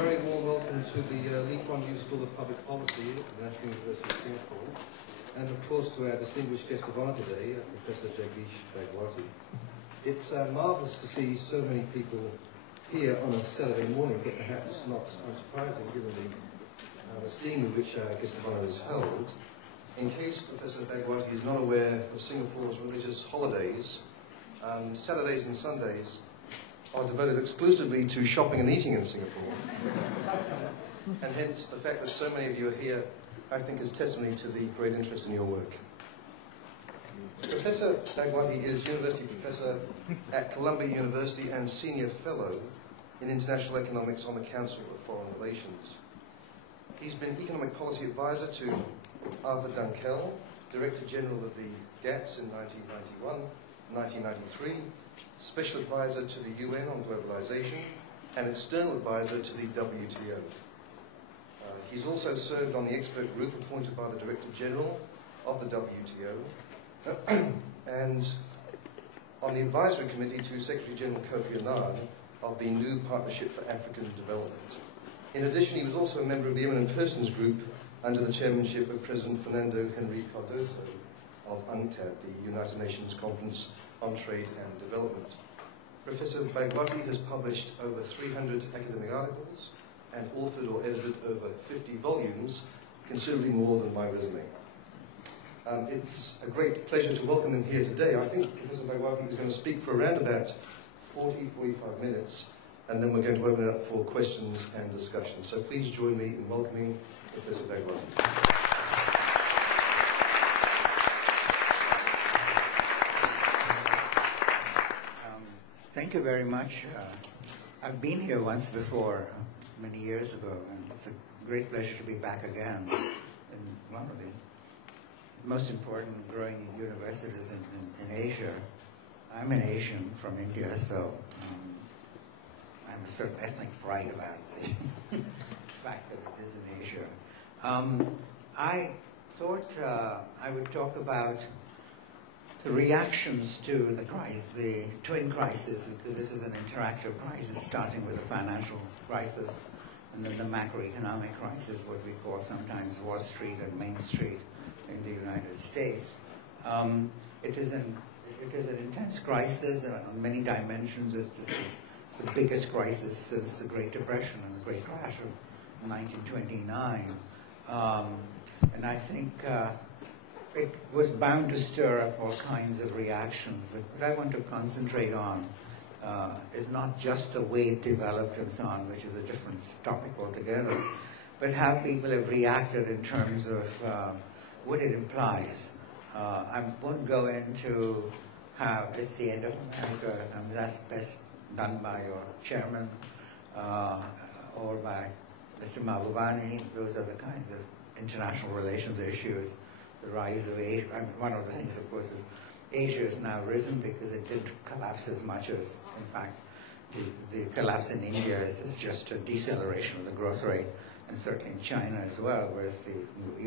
Very warm welcome to the Kuan Yew School of Public Policy at the National University of Singapore, and of course to our distinguished guest of honour today, Professor Jagdish Bhagwati. It's marvellous to see so many people here on a Saturday morning, but perhaps not unsurprising given the esteem in which our guest of honour is held. In case Professor Bhagwati is not aware of Singapore's religious holidays, Saturdays and Sundays are devoted exclusively to shopping and eating in Singapore. And hence the fact that so many of you are here, I think, is testimony to the great interest in your work. Professor Bhagwati is University Professor at Columbia University and Senior Fellow in International Economics on the Council of Foreign Relations. He's been Economic Policy Advisor to Arthur Dunkel, Director General of the GATS in 1991, 1993, Special Advisor to the UN on Globalization, and External Advisor to the WTO. He's also served on the expert group appointed by the Director General of the WTO, and on the Advisory Committee to Secretary General Kofi Annan of the New Partnership for African Development. In addition, he was also a member of the Eminent Persons Group under the chairmanship of President Fernando Henrique Cardoso of UNCTAD, the United Nations Conference on Trade and Development. Professor Bhagwati has published over 300 academic articles and authored or edited over 50 volumes, considerably more than my resume. It's a great pleasure to welcome him here today. I think Professor Bhagwati is going to speak for around about 40-45 minutes, and then we're going to open it up for questions and discussion. So please join me in welcoming Professor Bhagwati. Thank you very much. I've been here once before, many years ago, and it's a great pleasure to be back again in one of the most important growing universities in Asia. I'm an Asian from India, so I'm a certain ethnic pride about the fact that it is in Asia. I thought I would talk about the reactions to the twin crisis, because this is an interactive crisis, starting with the financial crisis and then the macroeconomic crisis, what we call sometimes Wall Street and Main Street in the United States. It is an intense crisis on many dimensions. It's the biggest crisis since the Great Depression and the Great Crash of 1929. And I think it was bound to stir up all kinds of reactions. But what I want to concentrate on is not just the way it developed and so on, which is a different topic altogether, but how people have reacted in terms of what it implies. I won't go into how it's the end of America. That's best done by your chairman or by Mr. Mahbubani. Those are the kinds of international relations issues. The rise of Asia. One of the things, of course, is Asia has now risen because it didn't collapse as much as, in fact, the collapse in India is just a deceleration of the growth rate, and certainly in China as well, whereas the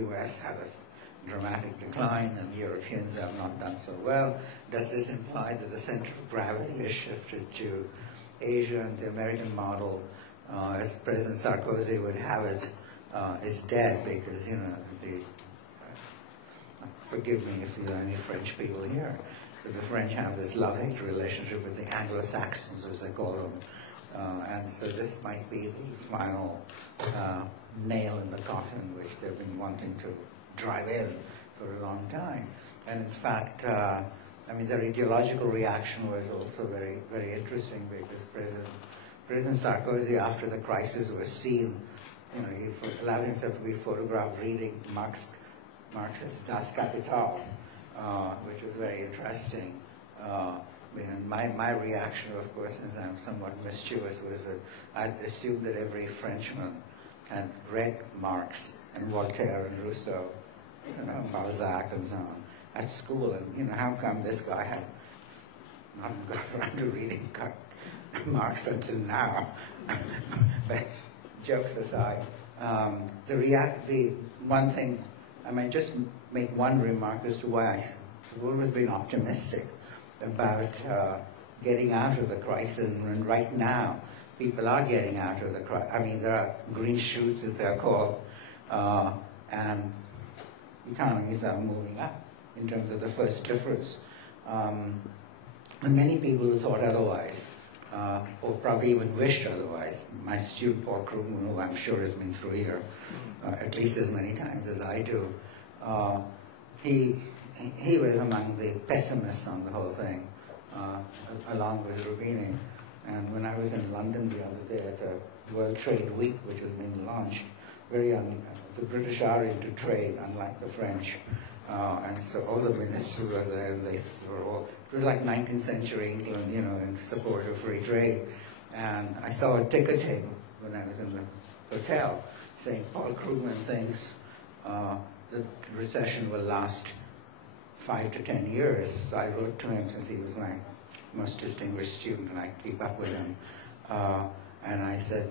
US had a dramatic decline and Europeans have not done so well. Does this imply that the center of gravity has shifted to Asia, and the American model, as President Sarkozy would have it, is dead because, you know, forgive me if there are any French people here, but the French have this love-hate relationship with the Anglo-Saxons, as they call them. And so this might be the final nail in the coffin, which they've been wanting to drive in for a long time. And in fact, I mean, their ideological reaction was also very, very interesting, because President Sarkozy, after the crisis was seen, you know, he allowed himself to be photographed reading Marx's Das Kapital, which was very interesting. And my reaction, of course, since I'm somewhat mischievous, was that I assumed that every Frenchman had read Marx and Voltaire and Rousseau, you know, Balzac and so on, at school. And, you know, how come this guy had not got around to reading Marx until now? But jokes aside, the one thing, I might just make one remark as to why I've always been optimistic about getting out of the crisis. And right now, people are getting out of the crisis. I mean, there are green shoots, as they're called, and economies are moving up in terms of the first difference. And many people who thought otherwise, or probably even wished otherwise. My student Paul Krugman, who I'm sure has been through here at least as many times as I do, he was among the pessimists on the whole thing, along with Rubini. And when I was in London the other day at a World Trade Week, which was being launched, the British are into trade, unlike the French. And so all the ministers were there, and it was like 19th century England, in support of free trade. And I saw a ticker tape when I was in the hotel saying Paul Krugman thinks the recession will last 5 to 10 years. So I wrote to him, since he was my most distinguished student and I keep up with him. And I said,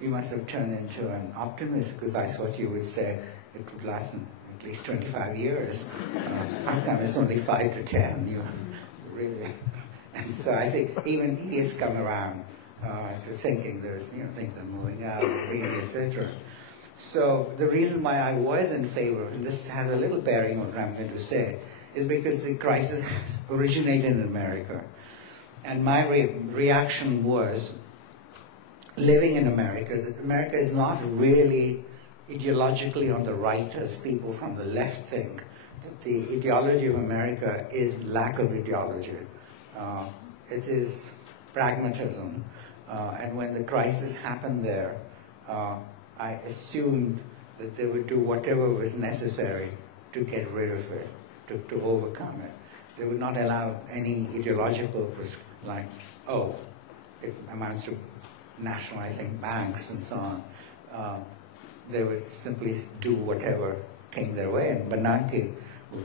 you must have turned into an optimist, because I thought you would say it would last at least 25 years. How come it's only 5 to 10? You really. And so I think even he has come around to thinking there's, things are moving out, etc. So the reason why I was in favor, and this has a little bearing on what I'm going to say, is because the crisis originated in America. And my reaction was, living in America, that America is not really ideologically on the right as people from the left think. That the ideology of America is lack of ideology. It is pragmatism. And when the crisis happened there, I assumed that they would do whatever was necessary to get rid of it, to overcome it. They would not allow any ideological, like, it amounts to nationalizing banks and so on. They would simply do whatever came their way. And Bernanke,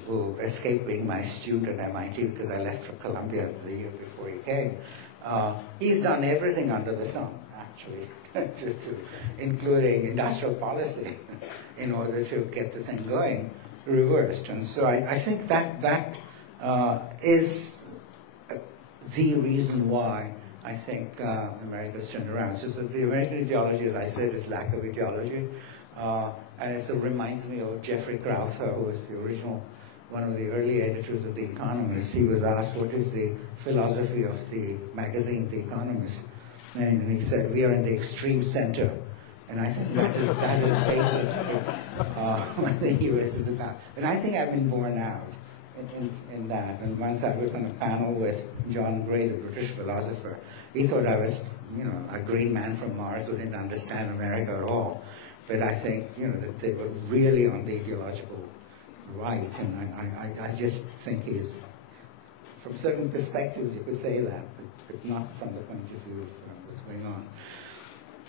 who escaped being my student at MIT because I left for Columbia the year before he came, he's done everything under the sun, actually, including industrial policy, in order to get the thing going, reversed. And so I think that is the reason why I think America's turned around. So the American ideology, as I said, is lack of ideology. And it reminds me of Jeffrey Crowther, who was the original, one of the early editors of The Economist. He was asked, what is the philosophy of the magazine, The Economist? And he said, we are in the extreme center. And I think that is basically what the U.S. is about. And I think I've been borne out in that. And once I was on a panel with John Gray, the British philosopher. He thought I was, a green man from Mars who didn't understand America at all. But I think, that they were really on the ideological right. And I just think he's, from certain perspectives, you could say that, but not from the point of view of what's going on.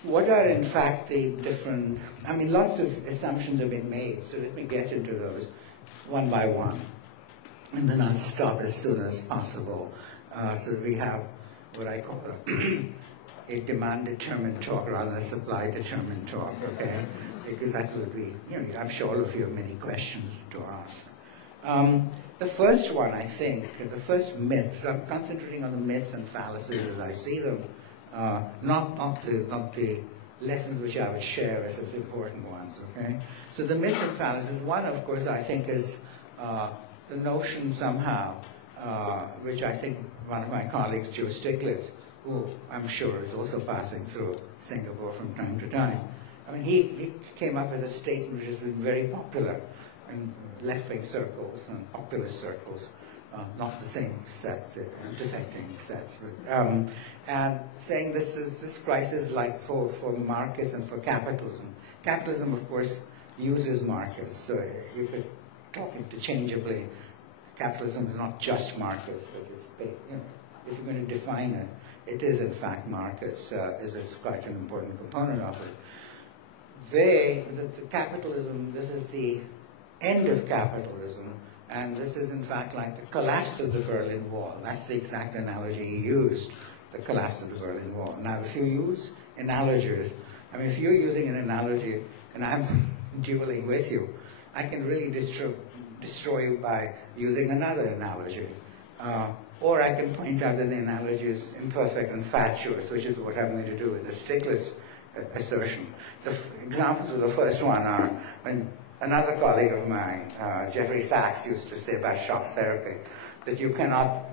What are, in fact, the different... lots of assumptions have been made, so let me get into those one by one. And then I'll stop as soon as possible. So that we have what I call a demand-determined talk rather than a supply-determined talk, okay? Because that would be, I'm sure all of you have many questions to ask. The first one, I think, the first myth, so I'm concentrating on the myths and fallacies as I see them, not the lessons which I would share as important ones, okay? So the myths and fallacies, one, of course, I think is the notion somehow, which I think one of my colleagues, Joe Stiglitz, who I'm sure is also passing through Singapore from time to time, he came up with a statement which has been very popular in left-wing circles and populist circles, not the same set, the intersecting sets, but, and saying this crisis like for markets and for capitalism. Capitalism, of course, uses markets, so you could talk interchangeably. Capitalism is not just markets, but it's big. If you're going to define it, it is in fact markets, is quite an important component of it. The capitalism, this is the end of capitalism, and this is in fact like the collapse of the Berlin Wall. That's the exact analogy he used, the collapse of the Berlin Wall. Now, if you use analogies, if you're using an analogy and I'm dueling with you, I can really destroy you by using another analogy. Or I can point out that the analogy is imperfect and fatuous, which is what I'm going to do with the stickless assertion. The examples of the first one are when another colleague of mine, Jeffrey Sachs, used to say about shock therapy that you cannot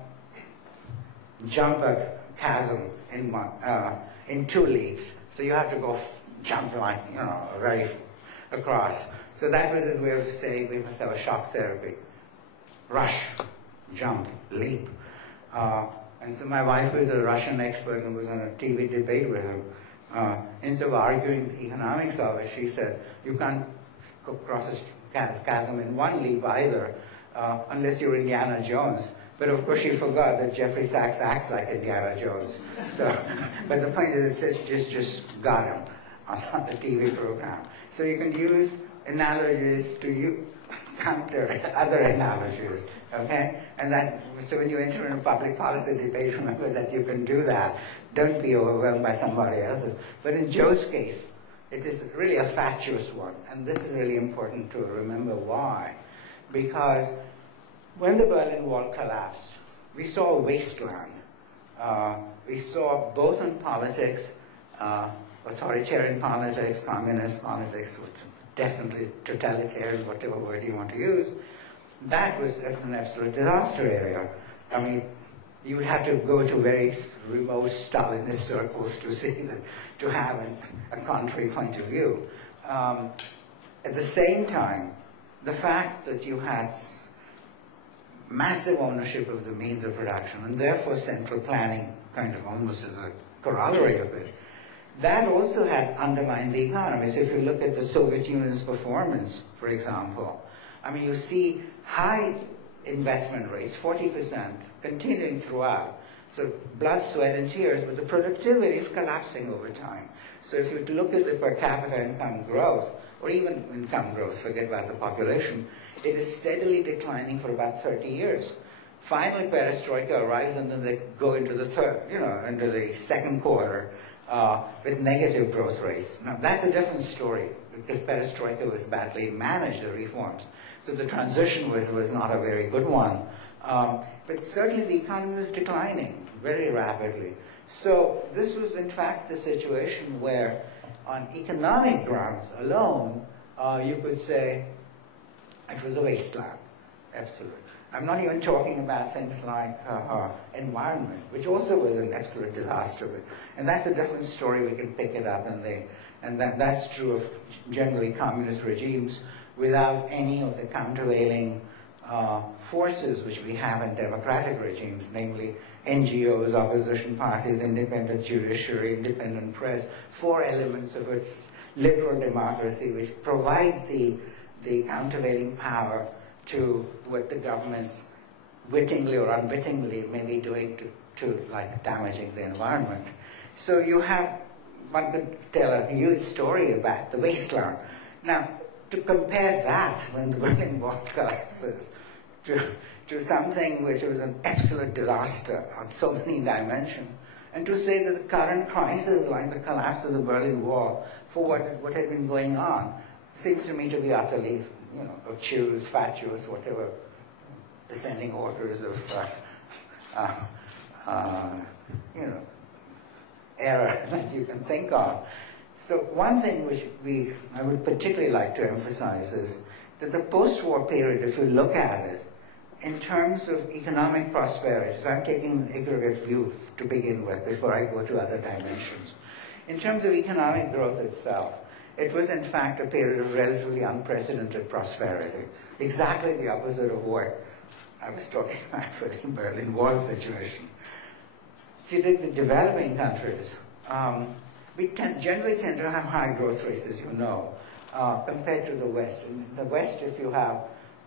jump a chasm in two leaps. So you have to go jump like, very across. So that was his way of saying we must have a shock therapy. Rush, jump, leap. And so my wife, who is a Russian expert and was on a TV debate with him, instead of arguing the economics of it, she said, you can't go across a chasm in one leap either, unless you're Indiana Jones. But of course she forgot that Jeffrey Sachs acts like Indiana Jones. So, but the point is, it just got him on the TV program. So you can use analogies to counter other analogies, okay? And so when you enter in a public policy debate, remember that you can do that. Don't be overwhelmed by somebody else's. But in Joe's case, it is really a fatuous one. And this is really important to remember why. Because when the Berlin Wall collapsed, we saw a wasteland. We saw both in politics, authoritarian politics, communist politics, which definitely totalitarian, whatever word you want to use. That was an absolute disaster area. I mean, you would have to go to very remote Stalinist circles to see that, to have a contrary point of view. At the same time, the fact that you had massive ownership of the means of production, and therefore central planning kind of almost as a corollary of it, that also had undermined the economy. So if you look at the Soviet Union's performance, for example, I mean, you see high investment rates, 40%, continuing throughout. So blood, sweat, and tears, but the productivity is collapsing over time. So if you look at the per capita income growth, or even income growth, forget about the population, it is steadily declining for about 30 years. Finally, perestroika arrives, and then they go into the into the second quarter with negative growth rates. Now, that's a different story, because perestroika was badly managed, the reforms. So the transition was not a very good one. But certainly the economy was declining very rapidly. So this was, in fact, the situation where, on economic grounds alone, you could say it was a wasteland. Absolutely. I'm not even talking about things like environment, which also was an absolute disaster. And that's a different story. We can pick it up, and that's true of generally communist regimes without any of the countervailing forces which we have in democratic regimes, namely NGOs, opposition parties, independent judiciary, independent press, four elements of its liberal democracy which provide the countervailing power to what the governments wittingly or unwittingly may be doing to like damaging the environment. So you have, one could tell a huge story about the wasteland. Now, to compare that, when the Berlin Wall collapses, to something which was an absolute disaster on so many dimensions, and to say that the current crisis, like the collapse of the Berlin Wall, for what had been going on, seems to me to be utterly, obtuse, fatuous, whatever descending orders of, error that you can think of. So one thing which I would particularly like to emphasize is that the post-war period, if you look at it, in terms of economic prosperity, so I'm taking an aggregate view to begin with before I go to other dimensions. In terms of economic growth itself, it was in fact a period of relatively unprecedented prosperity, exactly the opposite of what I was talking about for the Berlin Wall situation. If you take the developing countries, we generally tend to have high growth rates, as you know, compared to the West. In the West, if you have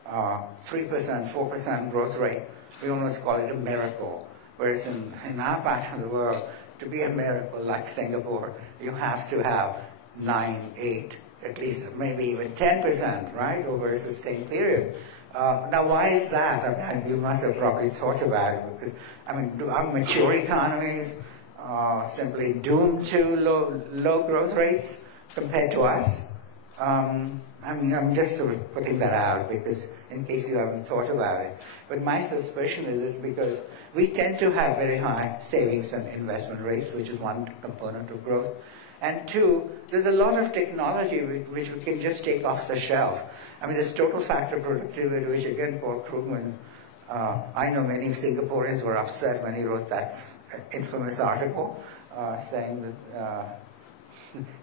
3%, 4% growth rate, we almost call it a miracle. Whereas in our part of the world, to be a miracle like Singapore, you have to have 9, 8, at least maybe even 10%, right, over a sustained period. Now, why is that? I mean, you must have probably thought about it, because, I mean, are mature economies simply doomed to low growth rates compared to us? I mean, I'm just sort of putting that out because in case you haven't thought about it. But my suspicion is it's because we tend to have very high savings and investment rates, which is one component of growth. And two, there's a lot of technology which we can just take off the shelf. I mean, there's total factor productivity, which again, Paul Krugman, I know many Singaporeans were upset when he wrote that infamous article saying that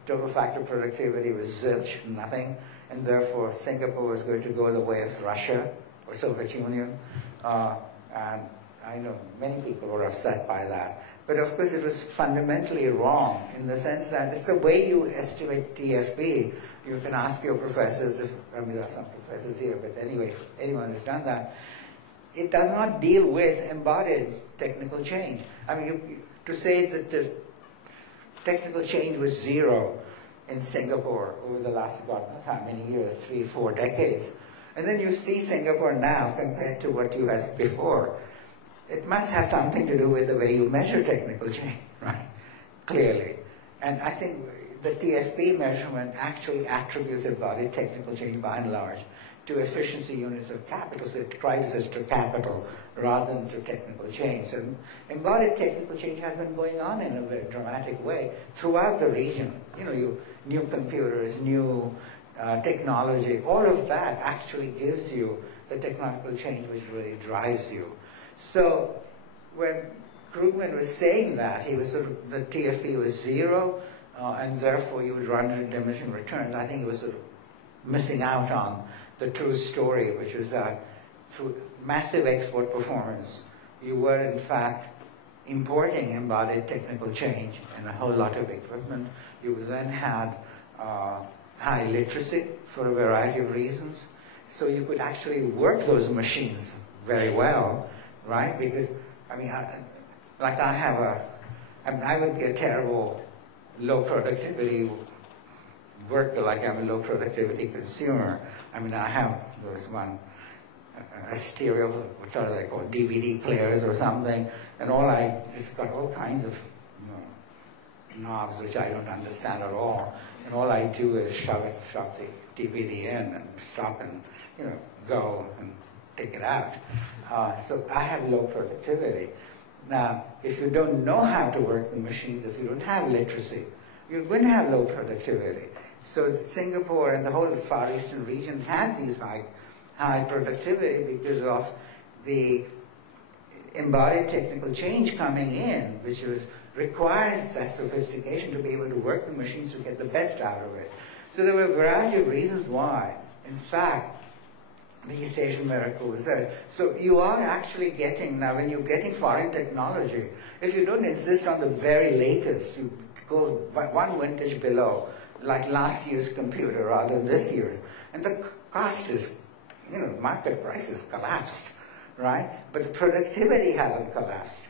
total factor productivity was zilch, nothing, and therefore Singapore was going to go the way of Russia or Soviet Union. And I know many people were upset by that. But of course it was fundamentally wrong in the sense that it's the way you estimate TFB. You can ask your professors, I mean there are some professors here, but anyway, anyone who's done that. It does not deal with embodied technical change. I mean, to say that the technical change was zero in Singapore over the last, God knows how many years, 3-4 decades. And then you see Singapore now compared to what you had before. It must have something to do with the way you measure technical change, right? Clearly. And I think the TFB measurement actually attributes embodied technical change by and large to efficiency units of capital, so it crisis to capital rather than to technical change. So embodied technical change has been going on in a very dramatic way throughout the region. You know, new computers, new technology, all of that actually gives you the technological change which really drives you. So when Krugman was saying that, he was sort of, the TFB was zero, and therefore you would run into diminishing returns, I think he was sort of missing out on the true story, which was that through massive export performance, you were in fact importing embodied technical change and a whole lot of equipment. You then had high literacy for a variety of reasons. So you could actually work those machines very well, right? Because, I mean, I would be a terrible low productivity worker, like I'm a low productivity consumer. I mean, I have a stereo, what are they called, DVD players or something, and it's got all kinds of knobs which I don't understand at all, and all I do is shove the DVD in and stop and, go and take it out. So I have low productivity. Now, if you don't know how to work the machines, if you don't have literacy, you're going to have low productivity. So Singapore and the whole Far Eastern region had these high productivity because of the embodied technical change coming in, which requires that sophistication to be able to work the machines to get the best out of it. So there were a variety of reasons why, in fact, the East Asian miracle was there. So you are actually getting, now when you're getting foreign technology, if you don't insist on the very latest, you go one vintage below, like last year's computer rather than this year's, and the cost is, market price has collapsed, right? But the productivity hasn't collapsed.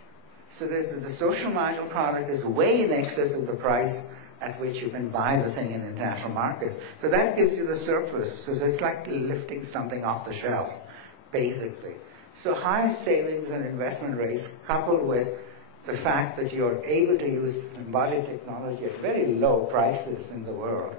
So the social marginal product is way in excess of the price at which you can buy the thing in international markets. So that gives you the surplus. So it's like lifting something off the shelf, basically. So high savings and investment rates coupled with the fact that you're able to use embodied technology at very low prices in the world,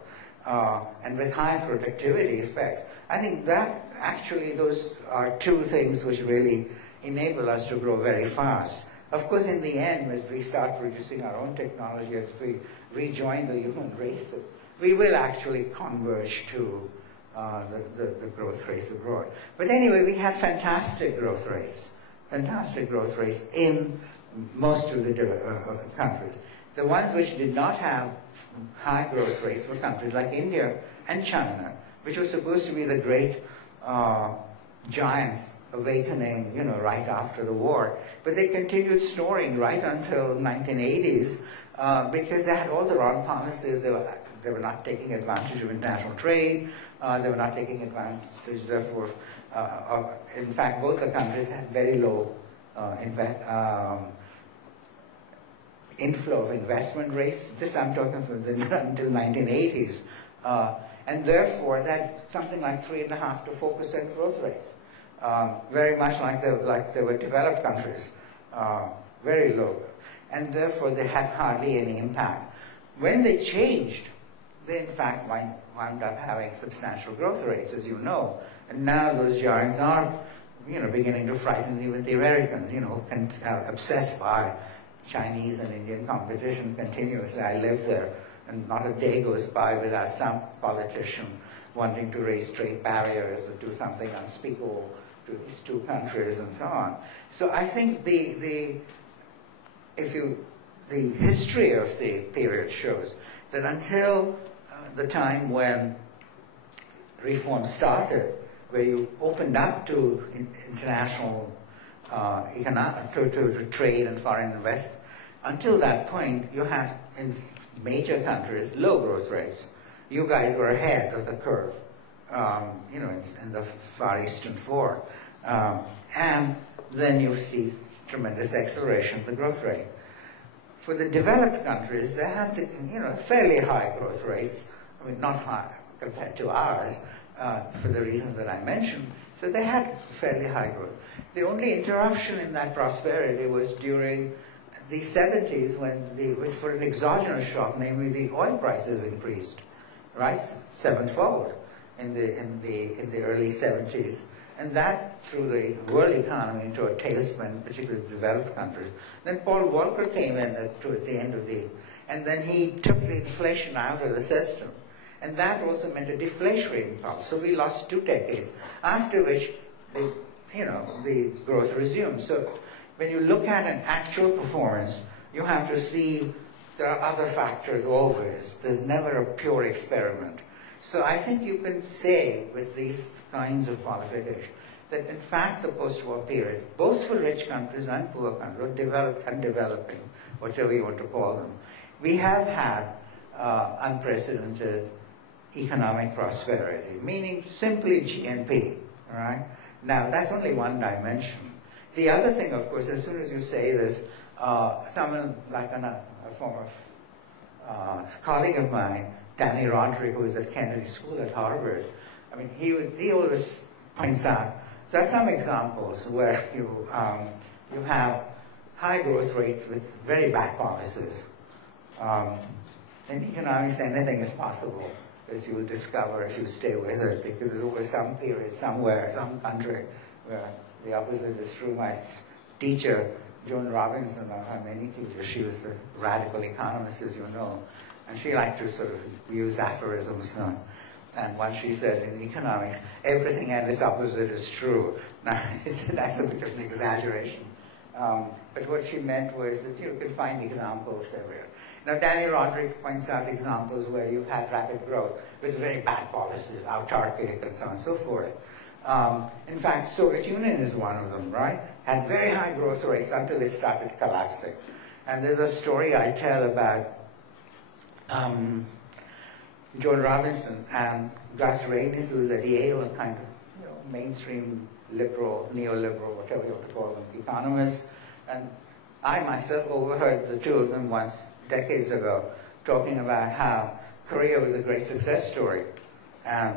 and with high productivity effects, I think that actually those are two things which really enable us to grow very fast. Of course, in the end, as we start producing our own technology, as we rejoin the human race, we will actually converge to the growth rates abroad. But anyway, we have fantastic growth rates in most of the countries. The ones which did not have high growth rates were countries like India and China, which were supposed to be the great giants awakening, right after the war. But they continued snoring right until 1980s because they had all the wrong policies. They were not taking advantage of international trade. They were not taking advantage, therefore, in fact, both the countries had very low inflow of investment rates. This I'm talking from until 1980s. And therefore, that's something like 3.5% to 4% growth rates. Very much like they were developed countries, very low. And therefore, they had hardly any impact. When they changed, they in fact wound up having substantial growth rates, as you know. And now those giants are, beginning to frighten even the Americans, are obsessed by Chinese and Indian competition continuously. I live there, and not a day goes by without some politician wanting to raise trade barriers or do something unspeakable to these two countries and so on. So I think the history of the period shows that until the time when reform started, where you opened up to international to trade and foreign investment, until that point, you had in major countries low growth rates. You guys were ahead of the curve, in the Far Eastern Four. And then you see tremendous acceleration of the growth rate. For the developed countries, they had fairly high growth rates. I mean, not high compared to ours, for the reasons that I mentioned. So they had fairly high growth. The only interruption in that prosperity was during the 70s when for an exogenous shock, namely the oil prices increased, right, sevenfold in the early 70s. And that threw the world economy into a tailspin, particularly developed countries. Then Paul Volcker came in at the end of and then he took the inflation out of the system. And that also meant a deflationary impulse. So we lost 2 decades, after which the growth resumed. So when you look at an actual performance, you have to see there are other factors always. There's never a pure experiment. So I think you can say with these kinds of qualifications that in fact the post-war period, both for rich countries and poor countries, or developed and developing, whatever you want to call them, we have had unprecedented economic prosperity, meaning simply GNP, all right? Now, that's only one dimension. The other thing, of course, as soon as you say this, someone like a former colleague of mine, Danny Roderick, who is at Kennedy School at Harvard, I mean, he always points out there are some examples where you have high growth rates with very bad policies. In economics, anything is possible, as you will discover if you stay with it, because there was some period somewhere, some country, where the opposite is true. My teacher, Joan Robinson, our many teachers, she was a radical economist, as you know, and she liked to sort of use aphorisms. And what she said in economics, everything and its opposite is true. Now, that's a bit of an exaggeration. But what she meant was that you could find examples everywhere. Now, Danny Roderick points out examples where you had rapid growth with very bad policies, autarkic and so on and so forth. In fact, Soviet Union is one of them, right? Had very high growth rates until it started collapsing. And there's a story I tell about Joan Robinson and Gus Rainis, who was at Yale, a kind of mainstream liberal, neoliberal, whatever you want to call them, economist. And I myself overheard the two of them once, decades ago, talking about how Korea was a great success story. And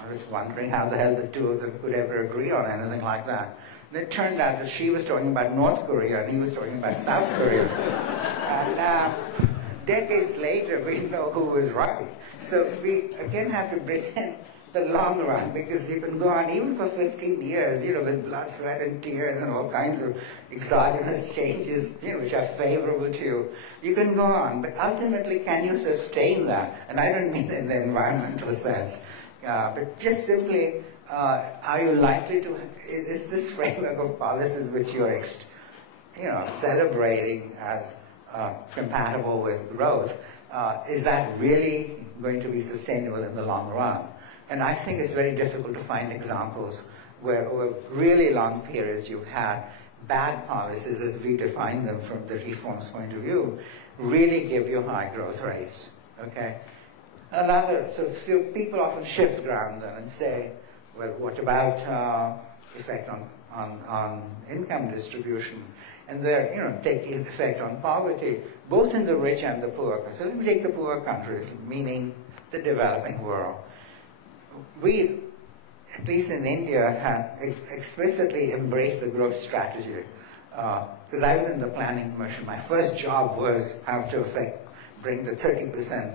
I was wondering how the hell the two of them could ever agree on anything like that. And it turned out that she was talking about North Korea and he was talking about South Korea. And decades later, we know who was right. So we again have to bring in the long run, because you can go on even for 15 years, with blood, sweat, and tears and all kinds of exogenous changes, which are favorable to you. You can go on, but ultimately, can you sustain that? And I don't mean in the environmental sense, but just simply, are you likely to? Is this framework of policies which you are, celebrating as compatible with growth? Is that really going to be sustainable in the long run? And I think it's very difficult to find examples where over really long periods you've had bad policies, as we define them from the reforms point of view, really give you high growth rates, okay? So people often shift ground then and say, well, what about effect on income distribution? And they're, take effect on poverty, both in the rich and the poor. So let me take the poor countries, meaning the developing world. We, at least in India, had explicitly embraced the growth strategy. Because I was in the planning commission. My first job was how to bring the 30%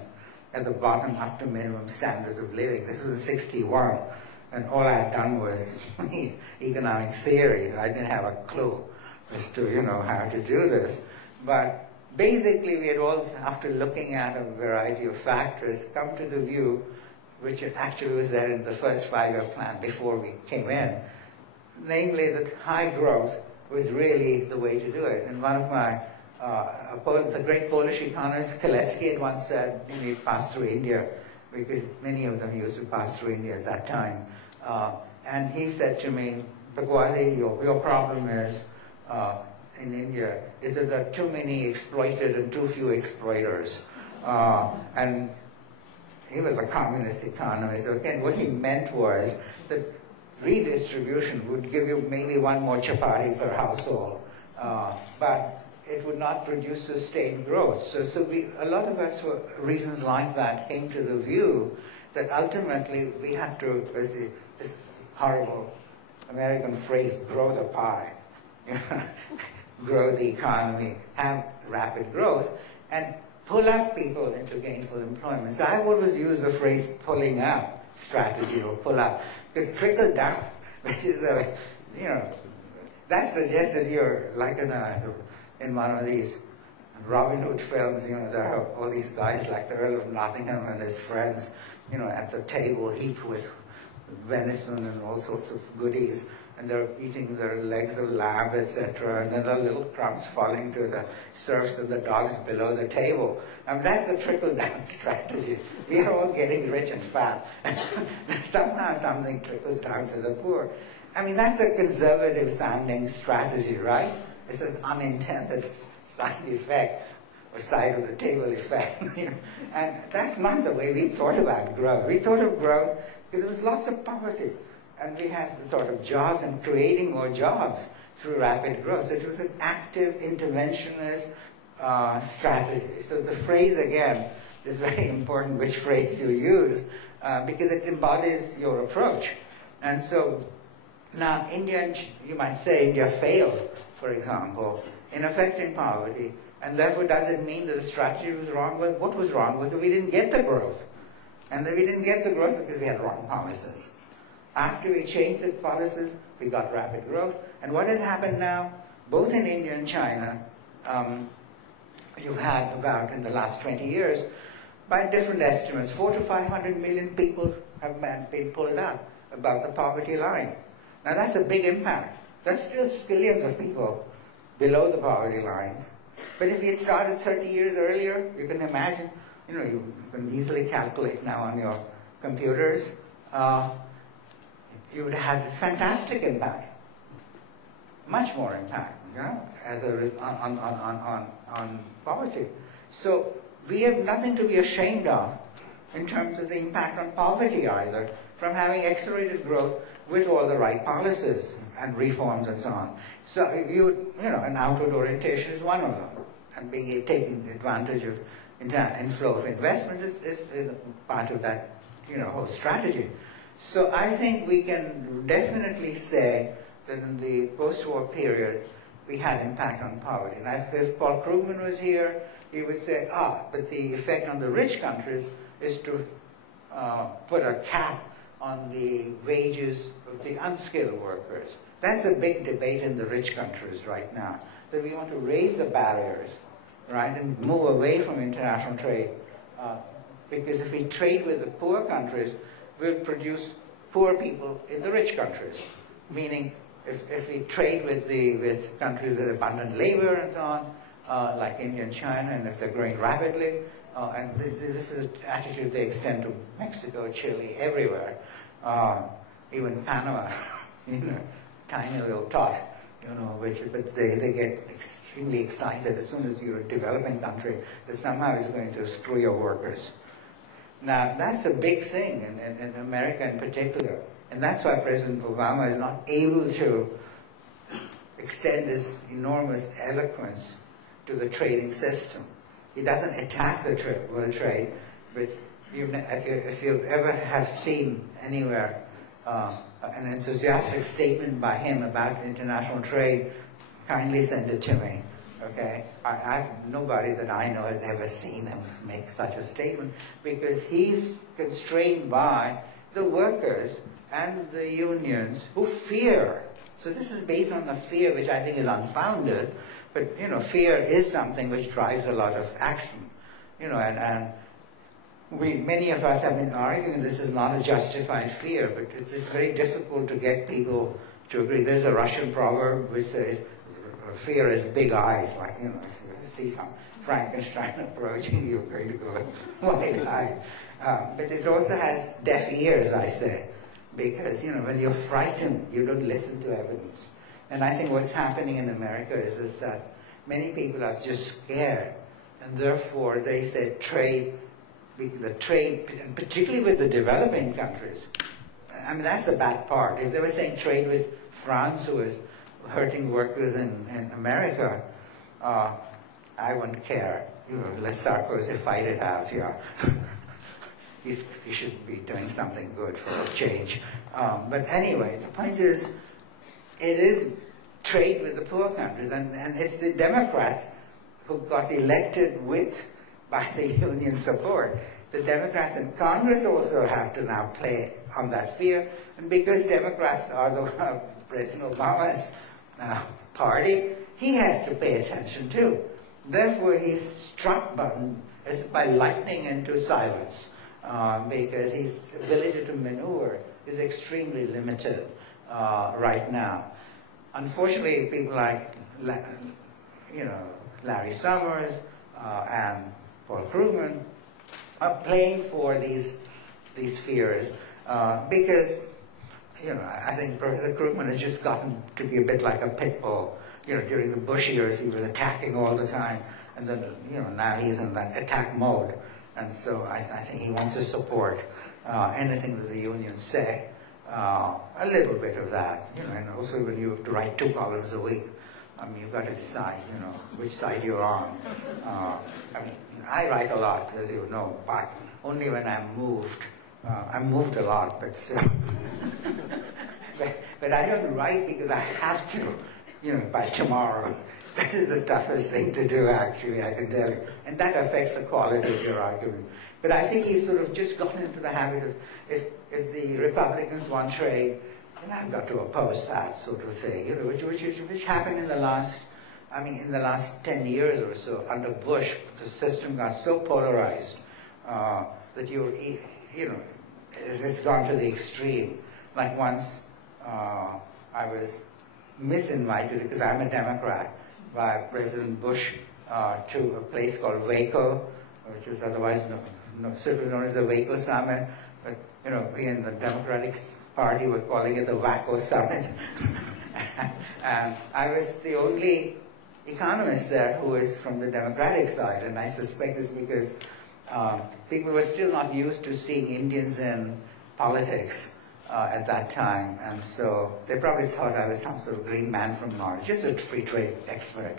at the bottom up to minimum standards of living. This was in 61, and all I had done was economic theory. I didn't have a clue as to, how to do this. But basically, we had all, after looking at a variety of factors, come to the view, which actually was there in the first five-year plan before we came in, namely that high growth was really the way to do it. And one of my, the great Polish economist Kalecki had once said, you need to pass through India, because many of them used to pass through India at that time. And he said to me, Bhagwati, your problem is, in India, is that there are too many exploited and too few exploiters. And he was a communist economist. Again, what he meant was that redistribution would give you maybe one more chapati per household, but it would not produce sustained growth. So a lot of us, for reasons like that, came to the view that ultimately we had to, this horrible American phrase, grow the pie, grow the economy, have rapid growth, and pull up people into gainful employment. So I always use the phrase pulling up strategy, or pull up, because trickle down, which is that suggests that you're like in one of these Robin Hood films, there are all these guys like the Earl of Nottingham and his friends, at the table heaped with venison and all sorts of goodies, and they're eating their legs of lamb, etc., and then the little crumbs falling to the serfs and the dogs below the table. And that's a trickle-down strategy. We are all getting rich and fat, and somehow something trickles down to the poor. I mean, that's a conservative-sounding strategy, right? It's an unintended side effect, or side of the table effect. And that's not the way we thought about growth. We thought of growth because there was lots of poverty. And we had thought of jobs and creating more jobs through rapid growth. So it was an active interventionist strategy. So the phrase, again, is very important which phrase you use, because it embodies your approach. And so now India, you might say India failed, for example, in affecting poverty. And therefore, does it mean that the strategy was wrong? Well, what was wrong was that we didn't get the growth. And that we didn't get the growth because we had wrong policies. After we changed the policies, we got rapid growth. And what has happened now, both in India and China, you've had about, in the last 20 years, by different estimates, 400 to 500 million people have been pulled up above the poverty line. Now that's a big impact. There's still billions of people below the poverty line. But if we had started 30 years earlier, you can imagine, you can easily calculate now on your computers, you would have had a fantastic impact, much more impact, on poverty. So we have nothing to be ashamed of in terms of the impact on poverty either, from having accelerated growth with all the right policies and reforms and so on. So an outward orientation is one of them, and taking advantage of inflow of investment is part of that whole strategy. So I think we can definitely say that in the post-war period, we had impact on poverty. And if Paul Krugman was here, he would say, but the effect on the rich countries is to put a cap on the wages of the unskilled workers. That's a big debate in the rich countries right now, that we want to raise the barriers, right, and move away from international trade. Because if we trade with the poor countries, we'll produce poor people in the rich countries. Meaning, if we trade with countries with abundant labor and so on, like India and China, and if they're growing rapidly, and this is an attitude they extend to Mexico, Chile, everywhere, even Panama, tiny little tot, but they get extremely excited as soon as you're a developing country that somehow is going to screw your workers. Now, that's a big thing in America in particular. And that's why President Obama is not able to extend his enormous eloquence to the trading system. He doesn't attack the world trade, but if you ever have seen anywhere an enthusiastic statement by him about international trade, kindly send it to me. Okay, nobody that I know has ever seen him make such a statement, because he's constrained by the workers and the unions who fear. So this is based on a fear which I think is unfounded, but fear is something which drives a lot of action. And many of us have been arguing this is not a justified fear, but it's very difficult to get people to agree. There's a Russian proverb which says, fear is big eyes, like, if you see some Frankenstein approaching, you're going to go wide-eyed. But it also has deaf ears, I say, because, when you're frightened, you don't listen to evidence. And I think what's happening in America is that many people are just scared, and therefore they say the trade, and particularly with the developing countries, I mean, that's the bad part. If they were saying trade with France, who is hurting workers in America, I wouldn't care. Let Sarkozy fight it out. Yeah, he should be doing something good for a change. But anyway, the point is, it is trade with the poor countries, and it's the Democrats who got elected by the union support. The Democrats in Congress also have to now play on that fear, and because Democrats are the President Obama's party, he has to pay attention too. Therefore, he's struck by lightning into silence, because his ability to maneuver is extremely limited right now. Unfortunately, people like Larry Summers and Paul Krugman are playing for these fears because I think Professor Krugman has just gotten to be a bit like a pit bull. During the Bush years, he was attacking all the time, and then now he's in that attack mode, and so I think he wants to support anything that the unions say. A little bit of that, and also when you have to write 2 columns a week, I mean, you've got to decide, which side you're on. I mean, I write a lot, as you know, but only when I'm moved. I'm moved a lot, but still. but I don't write because I have to, by tomorrow. That is the toughest thing to do, actually, I can tell you. And that affects the quality of your argument. But I think he's sort of just gotten into the habit of, if the Republicans want trade, then I've got to oppose that sort of thing, which happened in the last 10 years or so. Under Bush, the system got so polarized that it's gone to the extreme. Like once I was misinvited, because I'm a Democrat, by President Bush to a place called Waco, which was otherwise known as the Waco Summit. But we in the Democratic Party were calling it the Waco Summit. And I was the only economist there who was from the Democratic side, and I suspect it's because people were still not used to seeing Indians in politics at that time, and so they probably thought I was some sort of green man from Mars, just a free trade expert,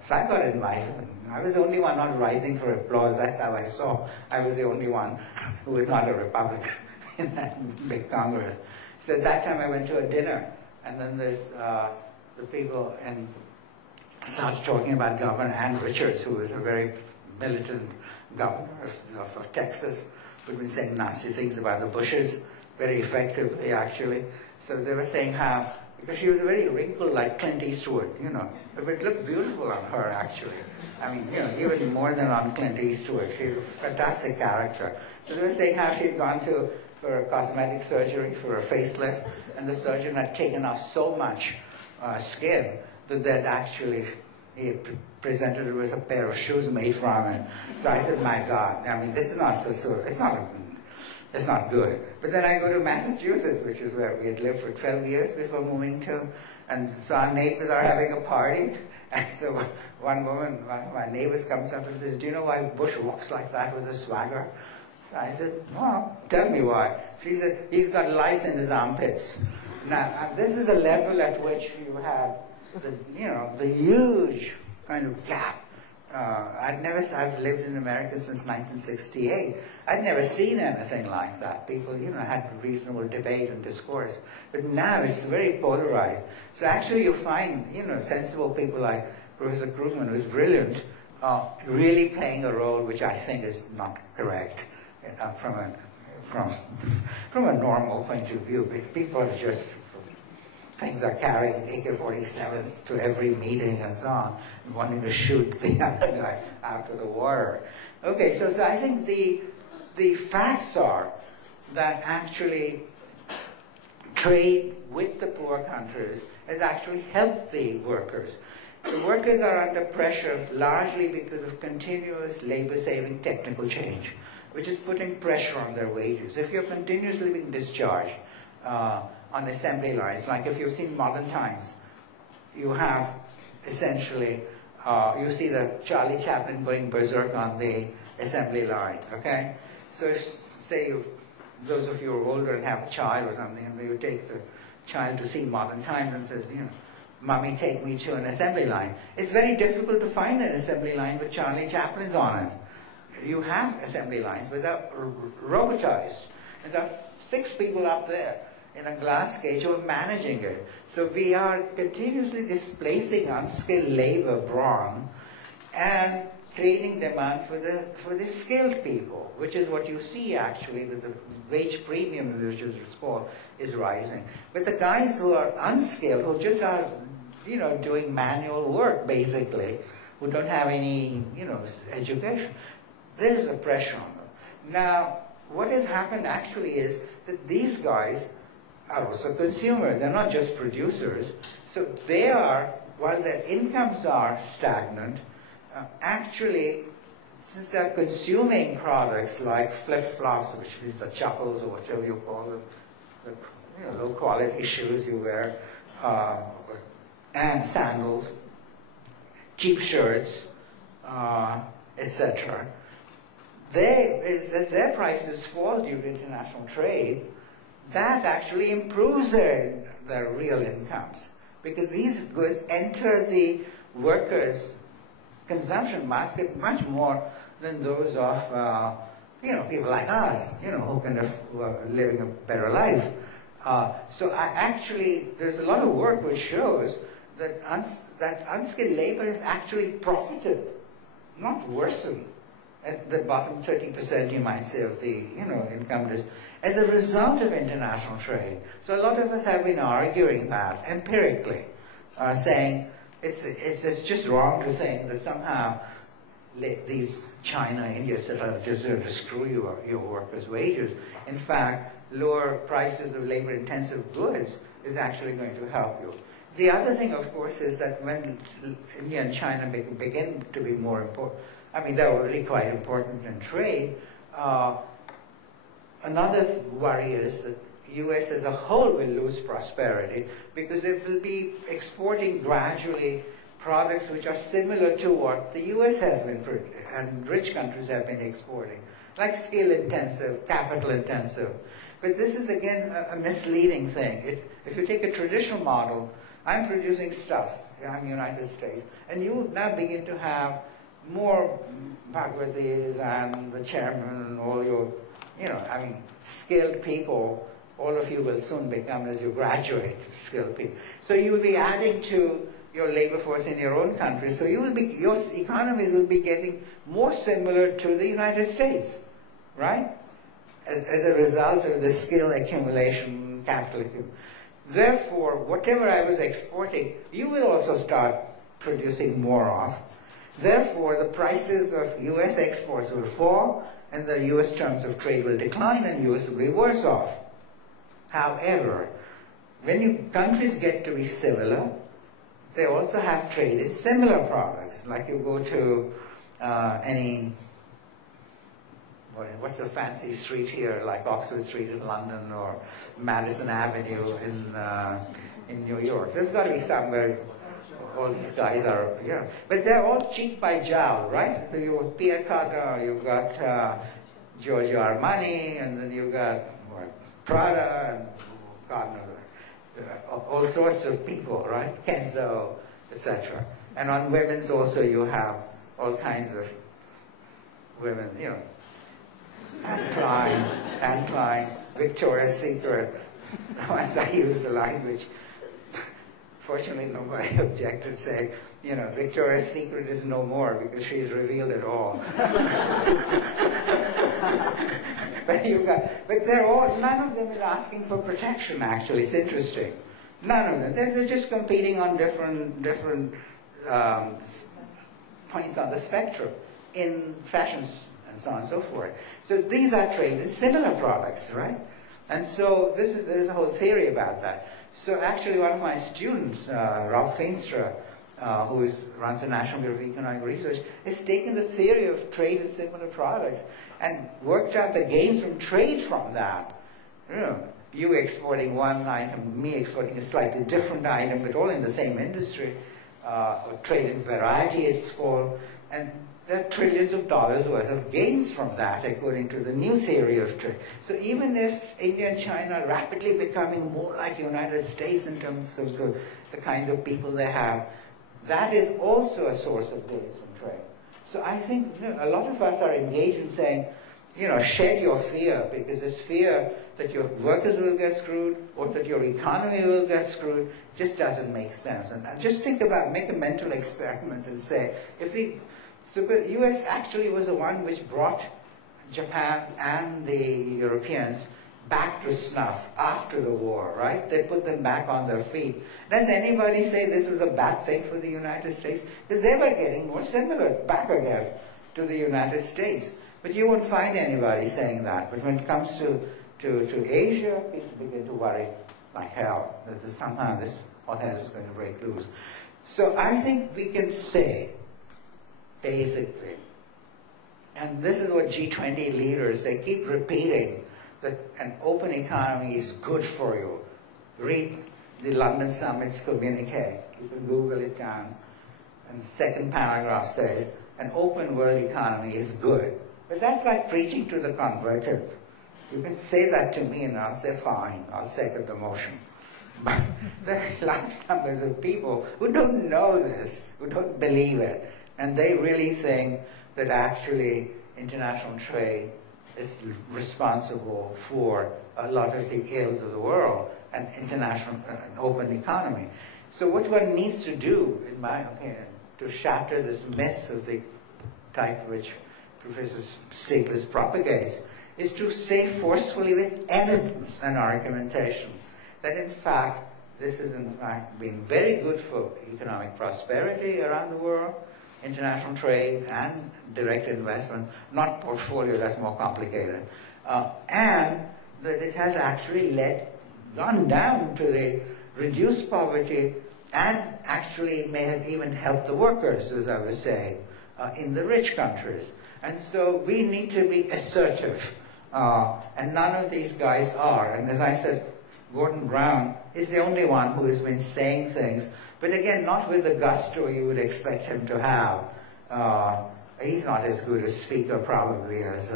So I got invited, and I was the only one not rising for applause. That's how I saw. I was the only one who was not a Republican in that big Congress. So at that time I went to a dinner, and then there's the people and started talking about Governor Ann Richards, who was a very militant governor of Texas, who'd been saying nasty things about the Bushes, very effectively, actually. So they were saying how, because she was very wrinkled like Clint Eastwood, but it looked beautiful on her, actually. I mean, even more than on Clint Eastwood. She was a fantastic character. So they were saying how she'd gone for a cosmetic surgery, for a facelift, and the surgeon had taken off so much skin that actually he had presented it with a pair of shoes made from it. So I said, my God, I mean, this is not the sort, it's not good. But then I go to Massachusetts, which is where we had lived for 12 years before moving to, and so our neighbors are having a party, and so one of my neighbors comes up and says, do you know why Bush walks like that with a swagger? So I said, well, tell me why. She said, he's got lice in his armpits. Now, this is a level at which you have the huge kind of gap. I've lived in America since 1968. I'd never seen anything like that. People, had reasonable debate and discourse. But now it's very polarized. So actually you find, sensible people like Professor Krugman, who is brilliant, really playing a role which I think is not correct from a normal point of view. People just think they're carrying AK-47s to every meeting and so on, and wanting to shoot the other guy out of the water. Okay, so I think the facts are that actually trade with the poor countries has actually helped the workers. The workers are under pressure largely because of continuous labor-saving technical change, which is putting pressure on their wages. If you're continuously being discharged on assembly lines, like if you've seen Modern Times, you have essentially, you see the Charlie Chaplin going berserk on the assembly line, okay? So say those of you who are older and have a child or something, and you take the child to see Modern Times and says, you know, Mommy, take me to an assembly line. It's very difficult to find an assembly line with Charlie Chaplin's on it. You have assembly lines, but they're robotized. And there are 6 people up there in a glass cage who are managing it. So we are continuously displacing unskilled labor brawn and creating demand for the skilled people, which is what you see actually, that the wage premium, which is called, is rising. But the guys who are unskilled, who just are, you know, doing manual work basically, who don't have any, you know, education, there's a pressure on them. Now, what has happened actually is that these guys are also consumers. They're not just producers. So they are, while their incomes are stagnant, actually, since they're consuming products like flip-flops, which is the chuckles or whatever you call them, the, you know, low-quality shoes you wear, and sandals, cheap shirts, etc., as their prices fall due to international trade, that actually improves their real incomes, because these goods enter the workers' consumption basket much more than those of you know, people like us, you know, who are living a better life. So actually, there's a lot of work which shows that unskilled labor has actually profited, not worsened, at the bottom 30%, you might say, of the, you know, income list, as a result of international trade. So a lot of us have been arguing that empirically, saying it's just wrong to think that somehow these China, India, etc., just to screw your workers' wages. In fact, lower prices of labor-intensive goods is actually going to help you. The other thing, of course, is that when India and China begin to be more important, I mean, they're already quite important in trade. Another worry is that the U.S. as a whole will lose prosperity because it will be exporting gradually products which are similar to what the U.S. has been, and rich countries have been exporting, like skill-intensive, capital-intensive. But this is, again, a misleading thing. If you take a traditional model, I'm producing stuff, I'm in the United States, and you now begin to have more Bhagwatis and the chairman and all your, you know, I mean, skilled people. All of you will soon become, as you graduate, skilled people. So you will be adding to your labor force in your own country. So you will be, your economies will be getting more similar to the United States, right? As a result of the skill accumulation, capital accumulation. Therefore, whatever I was exporting, you will also start producing more of. Therefore, the prices of U.S. exports will fall, and the U.S. terms of trade will decline, and U.S. will be worse off. However, when countries get to be similar, they also have traded similar products. Like you go to any, what's a fancy street here, like Oxford Street in London or Madison Avenue in New York. There's got to be somewhere all these guys are, yeah. But they're all cheek by jowl, right? So you've Pierre Cardin, you've got Giorgio Armani, and then you've got Prada, and God knows, all sorts of people, right? Kenzo, etc. And on women's also you have all kinds of women, you know, Anne Klein, Victoria's Secret. Once I used the language, fortunately nobody objected, saying, you know, Victoria's Secret is no more because she's revealed it all. But they're all, none of them is asking for protection, actually. It's interesting. None of them. They're just competing on different points on the spectrum in fashions and so on and so forth. So these are traded similar products, right? And so there's a whole theory about that. So actually one of my students, Ralph Feenstra, who runs the National Bureau of Economic Research, has taken the theory of trade in similar products and worked out the gains from trade from that. You know, you exporting one item, me exporting a slightly different item, but all in the same industry, or trade in variety it's called, and there are trillions of dollars worth of gains from that according to the new theory of trade. So even if India and China are rapidly becoming more like the United States in terms of the kinds of people they have, that is also a source of gains from trade. So I think, you know, a lot of us are engaged in saying, you know, shed your fear, because this fear that your workers will get screwed or that your economy will get screwed just doesn't make sense. And just think about, make a mental experiment and say, so the US actually was the one which brought Japan and the Europeans back to snuff after the war, right? They put them back on their feet. Does anybody say this was a bad thing for the United States? Because they were getting more similar back again to the United States. But you won't find anybody saying that. But when it comes to Asia, people begin to worry like hell, that somehow all hell is going to break loose. So I think we can say, basically, and this is what G20 leaders, they keep repeating, that an open economy is good for you. Read the London Summit's communique. You can Google it down. And the second paragraph says, an open world economy is good. But that's like preaching to the converted. You can say that to me and I'll say, fine, I'll second the motion. But there are large numbers of people who don't know this, who don't believe it. And they really think that actually international trade is responsible for a lot of the ills of the world and international open economy. So what one needs to do, in my opinion, to shatter this myth of the type which Professor Stiglitz propagates, is to say forcefully with evidence and argumentation that in fact this has in fact been very good for economic prosperity around the world, international trade and direct investment, not portfolio, that's more complicated. And that it has actually gone down to the reduced poverty and actually may have even helped the workers, as I was saying, in the rich countries. And so we need to be assertive. And none of these guys are. And as I said, Gordon Brown is the only one who has been saying things, but again, not with the gusto you would expect him to have. He's not as good a speaker probably as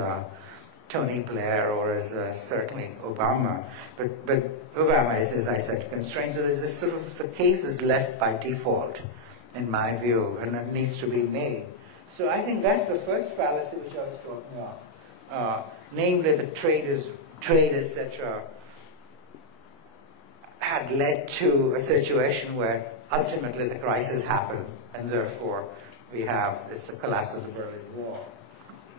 Tony Blair or as certainly Obama. But Obama is, as I said, constrained. So there's this sort of, the case is left by default, in my view, and it needs to be made. So I think that's the first fallacy which I was talking about. Namely, that trade, etc., had led to a situation where ultimately the crisis happened, and therefore it's a collapse of the Berlin Wall.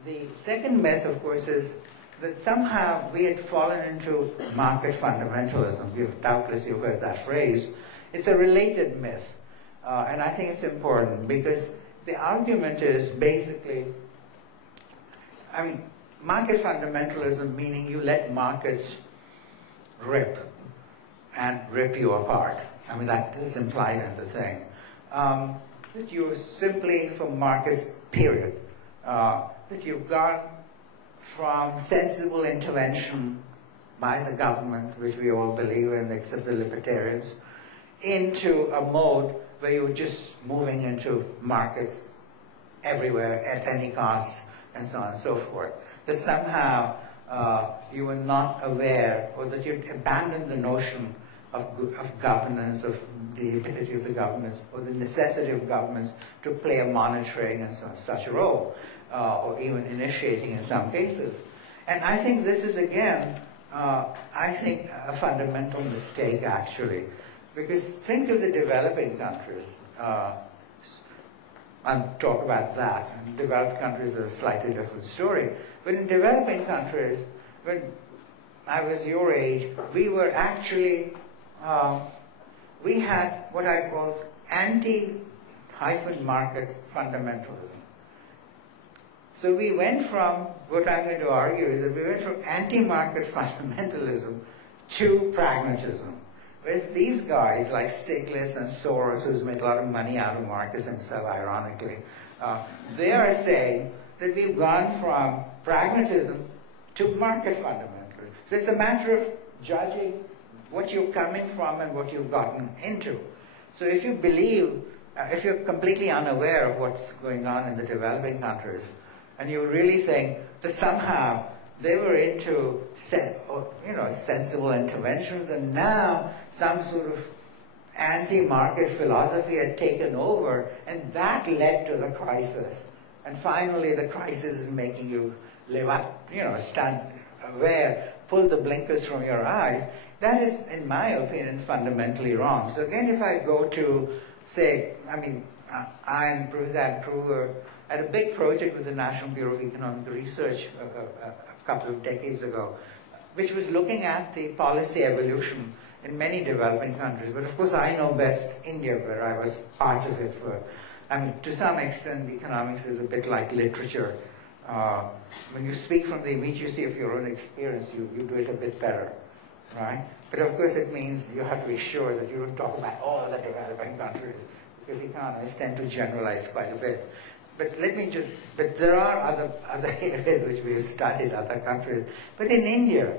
The second myth, of course, is that somehow we had fallen into market fundamentalism. Doubtless you've heard that phrase. It's a related myth, and I think it's important because the argument is basically, market fundamentalism, meaning you let markets rip and rip you apart. That is implied in the thing. That you simply, from markets, period, that you've gone from sensible intervention by the government, which we all believe in, except the libertarians, into a mode where you're just moving into markets everywhere at any cost, and so on and so forth. That somehow you were not aware, or that you abandoned the notion of governance, of the ability of the governments, or the necessity of governments to play a monitoring and such a role, or even initiating in some cases. And I think this is, again, a fundamental mistake, actually. Because think of the developing countries. talk about that. In developed countries, is a slightly different story. But in developing countries, when I was your age, we were actually, we had what I call anti-market fundamentalism. So we went from, what I'm going to argue is that we went from anti-market fundamentalism to pragmatism. Whereas these guys like Stiglitz and Soros, who's made a lot of money out of Marcus himself, ironically, they are saying that we've gone from pragmatism to market fundamentalism. So it's a matter of judging what you're coming from and what you've gotten into. So if you believe, if you're completely unaware of what's going on in the developing countries, and you really think that somehow they were into sensible interventions, and now some sort of anti-market philosophy had taken over, and that led to the crisis. And finally, the crisis is making you live up, stand aware, pull the blinkers from your eyes. That is, in my opinion, fundamentally wrong. So again, if I go to, say, I and Professor Krugman had a big project with the National Bureau of Economic Research a couple of decades ago, which was looking at the policy evolution in many developing countries. But of course, I know best India, where I was part of it for, to some extent, economics is a bit like literature. When you speak from the immediacy of your own experience, you do it a bit better, right? But of course, it means you have to be sure that you don't talk about all the developing countries, because economists tend to generalize quite a bit. But but there are other areas which we have studied, other countries. But in India,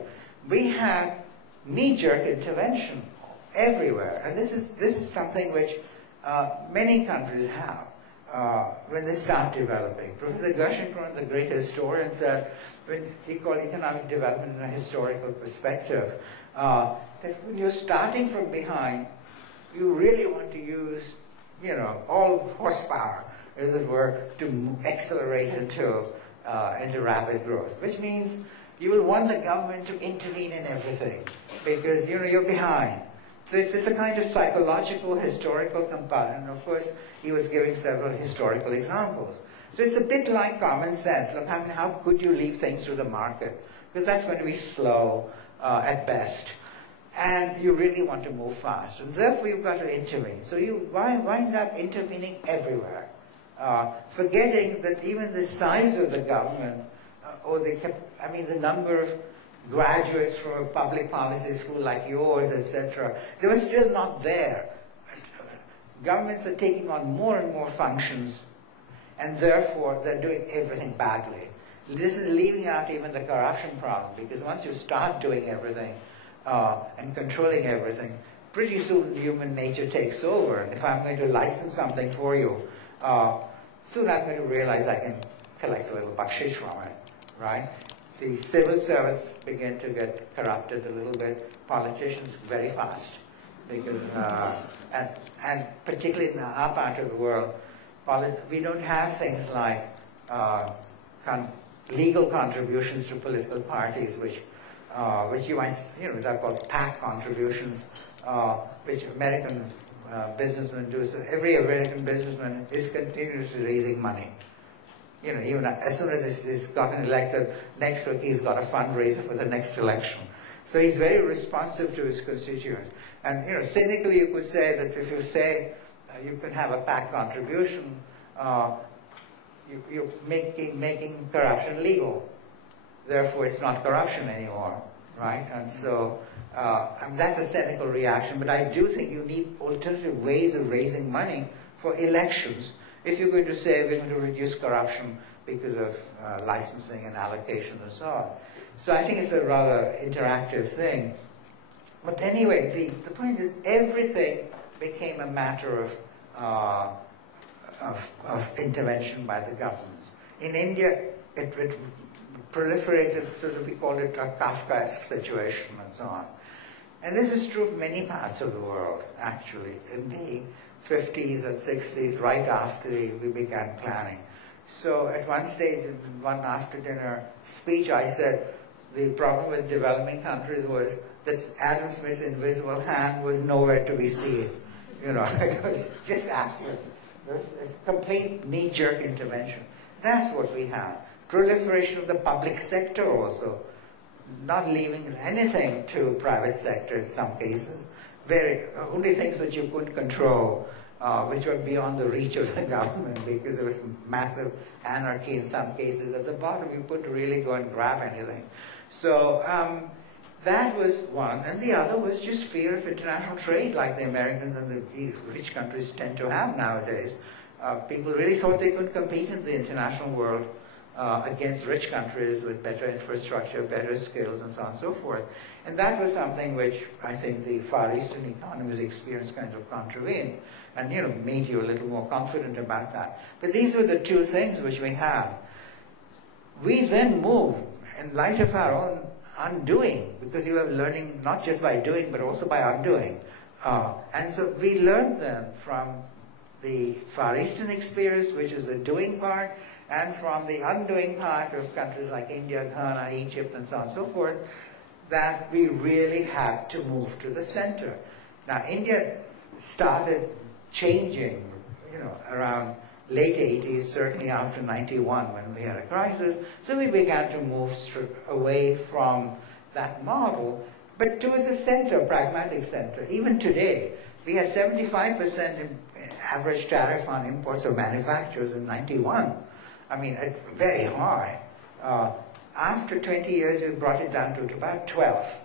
we have knee-jerk intervention everywhere. And this is something which many countries have when they start developing. Professor Gershengorn, the great historian, said, when he called economic development in a historical perspective, that when you're starting from behind, you really want to use, all horsepower, as it were, to accelerate into rapid growth, which means you will want the government to intervene in everything because you're behind. So it's a kind of psychological, historical component. And of course, he was giving several historical examples. So it's a bit like common sense. Look, how could you leave things to the market? Because that's going to be slow at best. And you really want to move fast. And therefore, you've got to intervene. So you wind up intervening everywhere. Forgetting that even the size of the government, or the number of graduates from a public policy school like yours, etc., they were still not there. Governments are taking on more and more functions, and therefore they're doing everything badly. This is leaving out even the corruption problem, because once you start doing everything and controlling everything, pretty soon human nature takes over. And if I'm going to license something for you, soon I'm going to realize I can collect a little bakshish from it, right? The civil service began to get corrupted a little bit, politicians very fast, because, and particularly in our part of the world, we don't have things like legal contributions to political parties, which you might, they're called PAC contributions, which American businessmen do. So every American businessman is continuously raising money. Even as soon as he's gotten elected, next week he's got a fundraiser for the next election. So he's very responsive to his constituents. And cynically you could say that if you say you can have a PAC contribution, you're making corruption legal. Therefore, it's not corruption anymore, right? And so that's a cynical reaction. But I do think you need alternative ways of raising money for elections. If you're going to say we're going to reduce corruption because of licensing and allocation and so on. So I think it's a rather interactive thing. But anyway, the point is everything became a matter of intervention by the governments. In India, it proliferated, sort of, we called it a Kafkaesque situation and so on. And this is true of many parts of the world, actually. In the 50s and 60s, right after we began planning. So at one stage, in one after-dinner speech, I said the problem with developing countries was that Adam Smith's invisible hand was nowhere to be seen. It was just absent. There's a complete knee-jerk intervention. That's what we have. Proliferation of the public sector also, not leaving anything to private sector in some cases. Only things which you couldn't control, which were beyond the reach of the government because there was massive anarchy in some cases. At the bottom, you couldn't really go and grab anything. So that was one. And the other was just fear of international trade like the Americans and the rich countries tend to have nowadays. People really thought they could compete in the international world against rich countries with better infrastructure, better skills, and so on and so forth. And that was something which I think the Far Eastern economies experience kind of contravened and, you know, made you a little more confident about that. But these were the two things which we had. We then move in light of our own undoing, because you are learning not just by doing, but also by undoing. And so we learned then from the Far Eastern experience, which is the doing part, and from the undoing part of countries like India, Ghana, Egypt, and so on and so forth, that we really had to move to the center. Now, India started changing, you know, around late 80s, certainly after 91 when we had a crisis. So we began to move away from that model, but towards the center, pragmatic center. Even today, we had 75% average tariff on imports of manufacturers in 91. I mean, very high. After 20 years, we brought it down to about 12,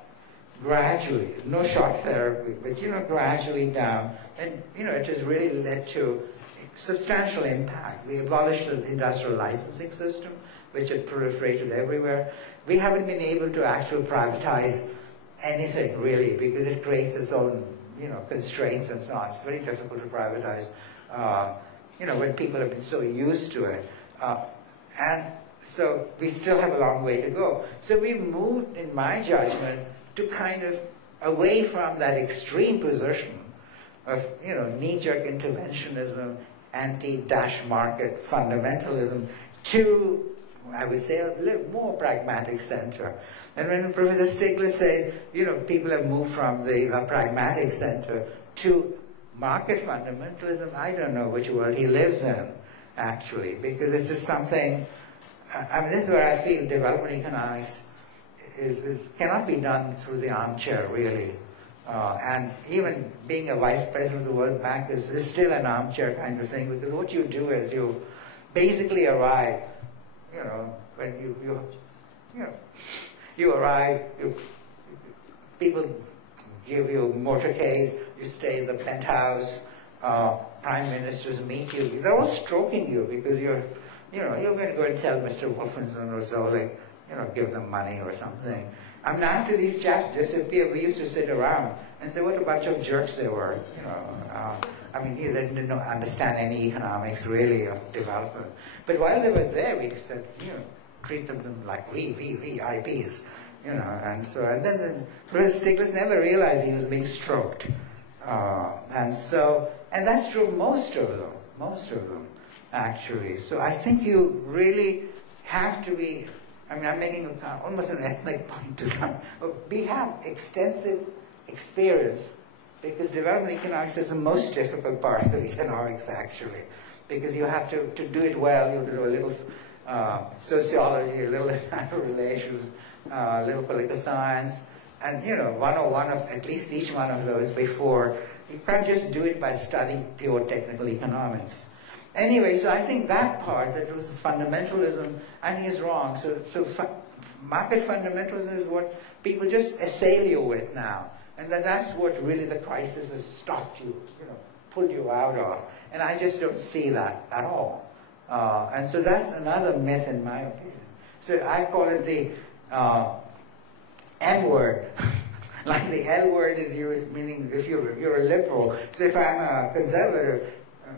gradually. No shock therapy, but, you know, gradually down. And, you know, it has really led to substantial impact. We abolished the industrial licensing system, which had proliferated everywhere. We haven't been able to actually privatize anything, really, because it creates its own, you know, constraints and so on. It's very difficult to privatize, you know, when people have been so used to it. And so we still have a long way to go. So we've moved, in my judgment, to kind of away from that extreme position of, you know, knee-jerk interventionism, anti-market fundamentalism, to, I would say, a little more pragmatic center. And when Professor Stiglitz says, you know, people have moved from the pragmatic center to market fundamentalism, I don't know which world he lives in, actually, because it's just something, I mean, this is where I feel development economics cannot be done through the armchair, really. And even being a vice president of the World Bank is still an armchair kind of thing, because what you do is you basically arrive, you know, when you arrive, people give you motorcades, you stay in the penthouse, prime ministers meet you. They're all stroking you because you're going to go and tell Mr. Wolfenson or Zolik, you know, give them money or something. I mean, after these chaps disappeared, we used to sit around and say what a bunch of jerks they were, you know. I mean, they didn't understand any economics, really, of development. But while they were there, we said, you know, treat them like VIPs, you know. And then Professor Stiglitz never realized he was being stroked. And that's true of most of them, actually. So I think you really have to be, I mean, I'm making almost an ethnic point to some. We have extensive experience, because development economics is the most difficult part of economics, actually, because you have to do it well. You do a little sociology, a little relations, a little political science, and, you know, 101 of at least each one of those before. You can't just do it by studying pure technical economics. Anyway, so I think that part, that was fundamentalism, I think is wrong. So market fundamentalism is what people just assail you with now. And that's what really the crisis has stopped you, you know, pulled you out of. And I just don't see that at all. And so that's another myth in my opinion. So I call it the N-word. Like the L word is used, meaning if you're a liberal. So if I'm a conservative,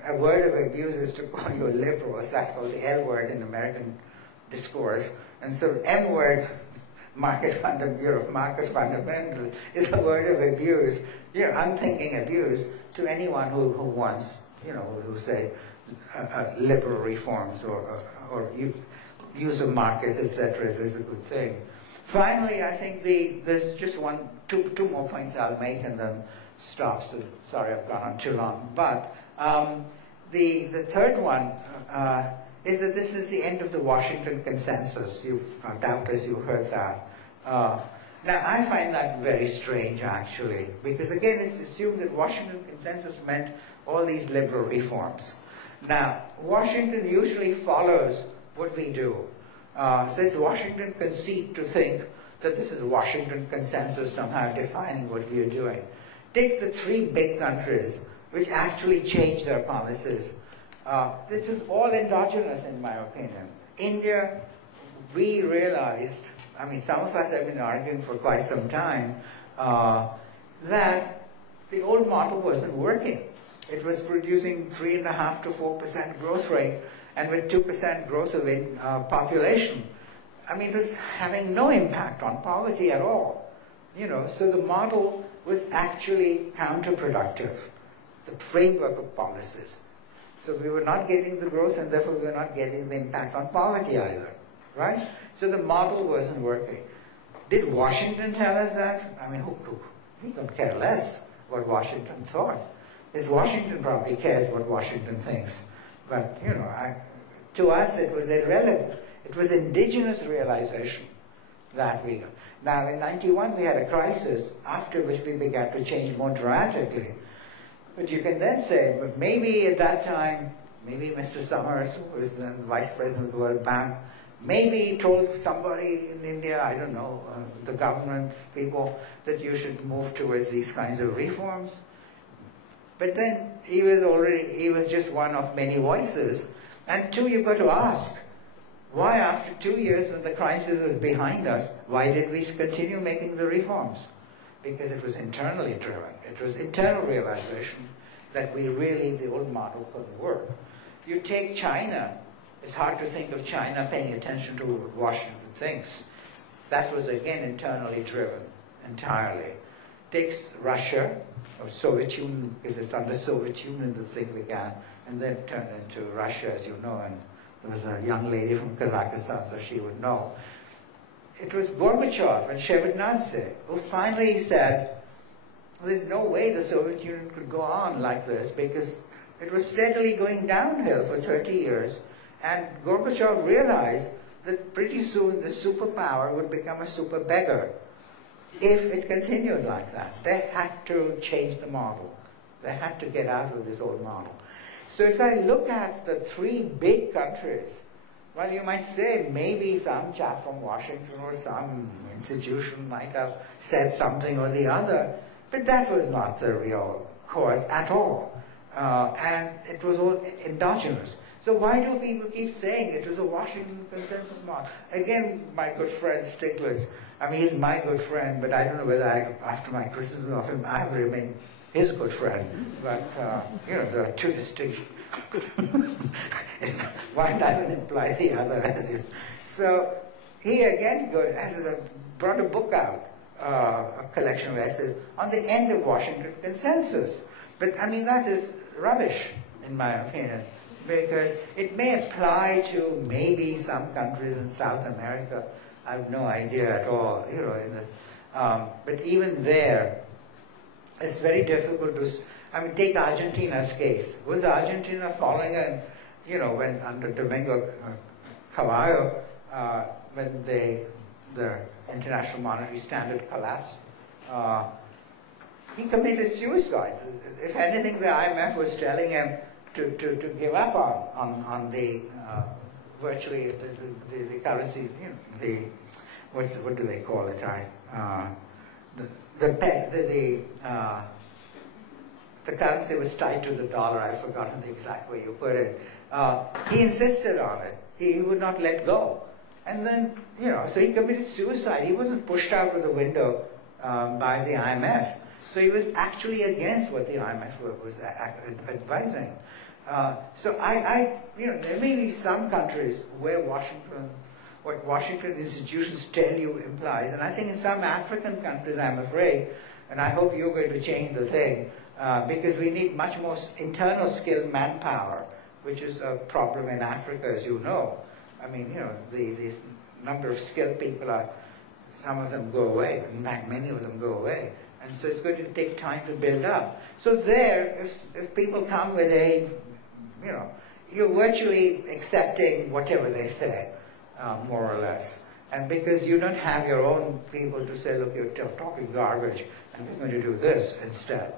a word of abuse is to call you a liberal. So that's called the L word in American discourse. And so M word, market fundamental, is a word of abuse, you know, unthinking abuse to anyone who wants, you know, who say liberal reforms or use of markets, etc. is a good thing. Finally, I think there's just two more points I'll make and then stop. So sorry, I've gone on too long. But The third one is that this is the end of the Washington Consensus. Doubtless you've heard that. Now, I find that very strange, actually, because, again, it's assumed that Washington Consensus meant all these liberal reforms. Now, Washington usually follows what we do. So it's Washington conceit to think that this is Washington Consensus somehow defining what we are doing. Take the three big countries which actually changed their policies. This was all endogenous, in my opinion. India, we realized, I mean, some of us have been arguing for quite some time, that the old model wasn't working. It was producing 3.5% to 4% growth rate, and with 2% growth of population. I mean, it was having no impact on poverty at all. You know, so the model was actually counterproductive, the framework of policies. So we were not getting the growth, and therefore we were not getting the impact on poverty either, right? So the model wasn't working. Did Washington tell us that? I mean, we don't care less what Washington thought. Because Washington probably cares what Washington thinks. But, you know, to us it was irrelevant. It was indigenous realization that we got. Now, in 91 we had a crisis, after which we began to change more dramatically. But you can then say, but maybe at that time, maybe Mr. Summers, who was then Vice President of the World Bank, maybe he told somebody in India, I don't know, the government people, that you should move towards these kinds of reforms. But then he was just one of many voices. And two, you've got to ask, why after 2 years when the crisis was behind us, why did we continue making the reforms? Because it was internally driven. It was internal realization that the old model couldn't work. You take China, it's hard to think of China paying attention to what Washington thinks. That was again internally driven, entirely. Takes Russia, or Soviet Union, because it's under Soviet Union the thing began, and then turned into Russia, as you know, and there was a young lady from Kazakhstan, so she would know. It was Gorbachev and Shevardnadze who finally said, well, there's no way the Soviet Union could go on like this, because it was steadily going downhill for 30 years, and Gorbachev realized that pretty soon the superpower would become a super beggar if it continued like that. They had to change the model. They had to get out of this old model. So if I look at the three big countries, well, you might say maybe some chap from Washington or some institution might have said something or the other, but that was not the real cause at all. And it was all endogenous. So why do people keep saying it was a Washington Consensus model? Again, my good friend Stiglitz, I mean, he's my good friend, but I don't know whether after my criticism of him, I have remained his good friend. But, you know, there are two distinctions. One doesn't imply the other. So he again brought a book out, a collection of essays, on the end of Washington Consensus. But, I mean, that is rubbish, in my opinion, because it may apply to maybe some countries in South America. I have no idea at all, you know. But even there, it's very difficult to. I mean, take Argentina's case. Was Argentina following you know, when under Domingo Cavallo, when the International Monetary Standard collapsed, he committed suicide. If anything, the IMF was telling him to give up on the virtually the currency, you know, what do they call it? The currency was tied to the dollar. I've forgotten the exact way you put it. He insisted on it. He would not let go. And then, you know, so he committed suicide. He wasn't pushed out of the window by the IMF. So he was actually against what the IMF was advising. So you know, there may be some countries where what Washington institutions tell you implies, and I think in some African countries, I'm afraid, and I hope you're going to change the thing, because we need much more internal skilled manpower, which is a problem in Africa, as you know. I mean, you know, the number of skilled people some of them go away, in fact, many of them go away. And so it's going to take time to build up. So there, if people come with you're virtually accepting whatever they say, more or less. And because you don't have your own people to say, look, you're talking garbage, and we're going to do this instead.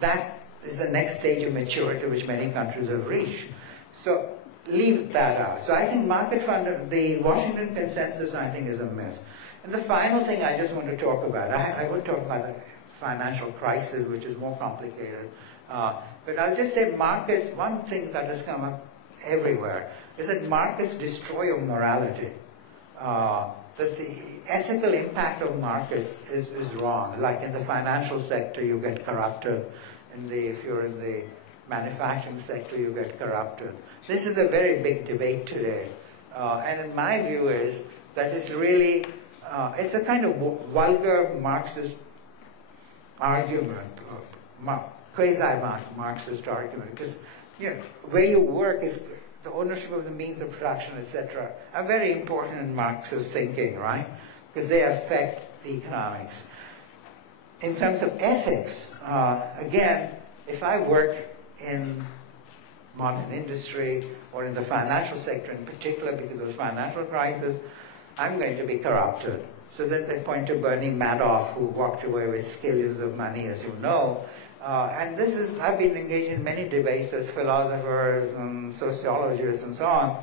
That is the next stage of maturity which many countries have reached. So leave that out. So I think the Washington Consensus, I think, is a myth. And the final thing I just want to talk about, I will talk about the financial crisis, which is more complicated. But I'll just say markets, one thing that has come up everywhere is that markets destroy your morality. That the ethical impact of markets is wrong. Like in the financial sector, you get corrupted. If you're in the manufacturing sector, you get corrupted. This is a very big debate today. And in my view is that it's really, it's a kind of vulgar Marxist argument, quasi-Marxist argument, because where you work is the ownership of the means of production, etc., are very important in Marxist thinking, right? Because they affect the economics. In terms of ethics, again, if I work in modern industry or in the financial sector in particular because of the financial crisis, I'm going to be corrupted. So then they point to Bernie Madoff, who walked away with skillions of money, as you know. And this is, I've been engaged in many debates with philosophers and sociologists and so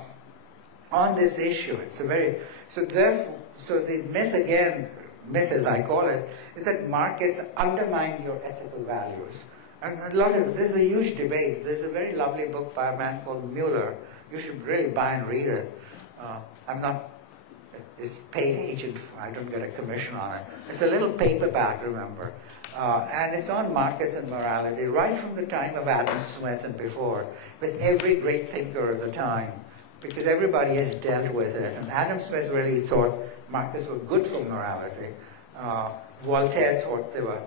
on this issue. It's a very, so the myth again, myth as I call it, is that markets undermine your ethical values. And there's a huge debate. There's a very lovely book by a man called Mueller. You should really buy and read it. I'm not his paid agent. I don't get a commission on it. It's a little paperback, remember. And it's on markets and morality right from the time of Adam Smith and before, with every great thinker of the time, because everybody has dealt with it. And Adam Smith really thought markets were good for morality. Voltaire thought they were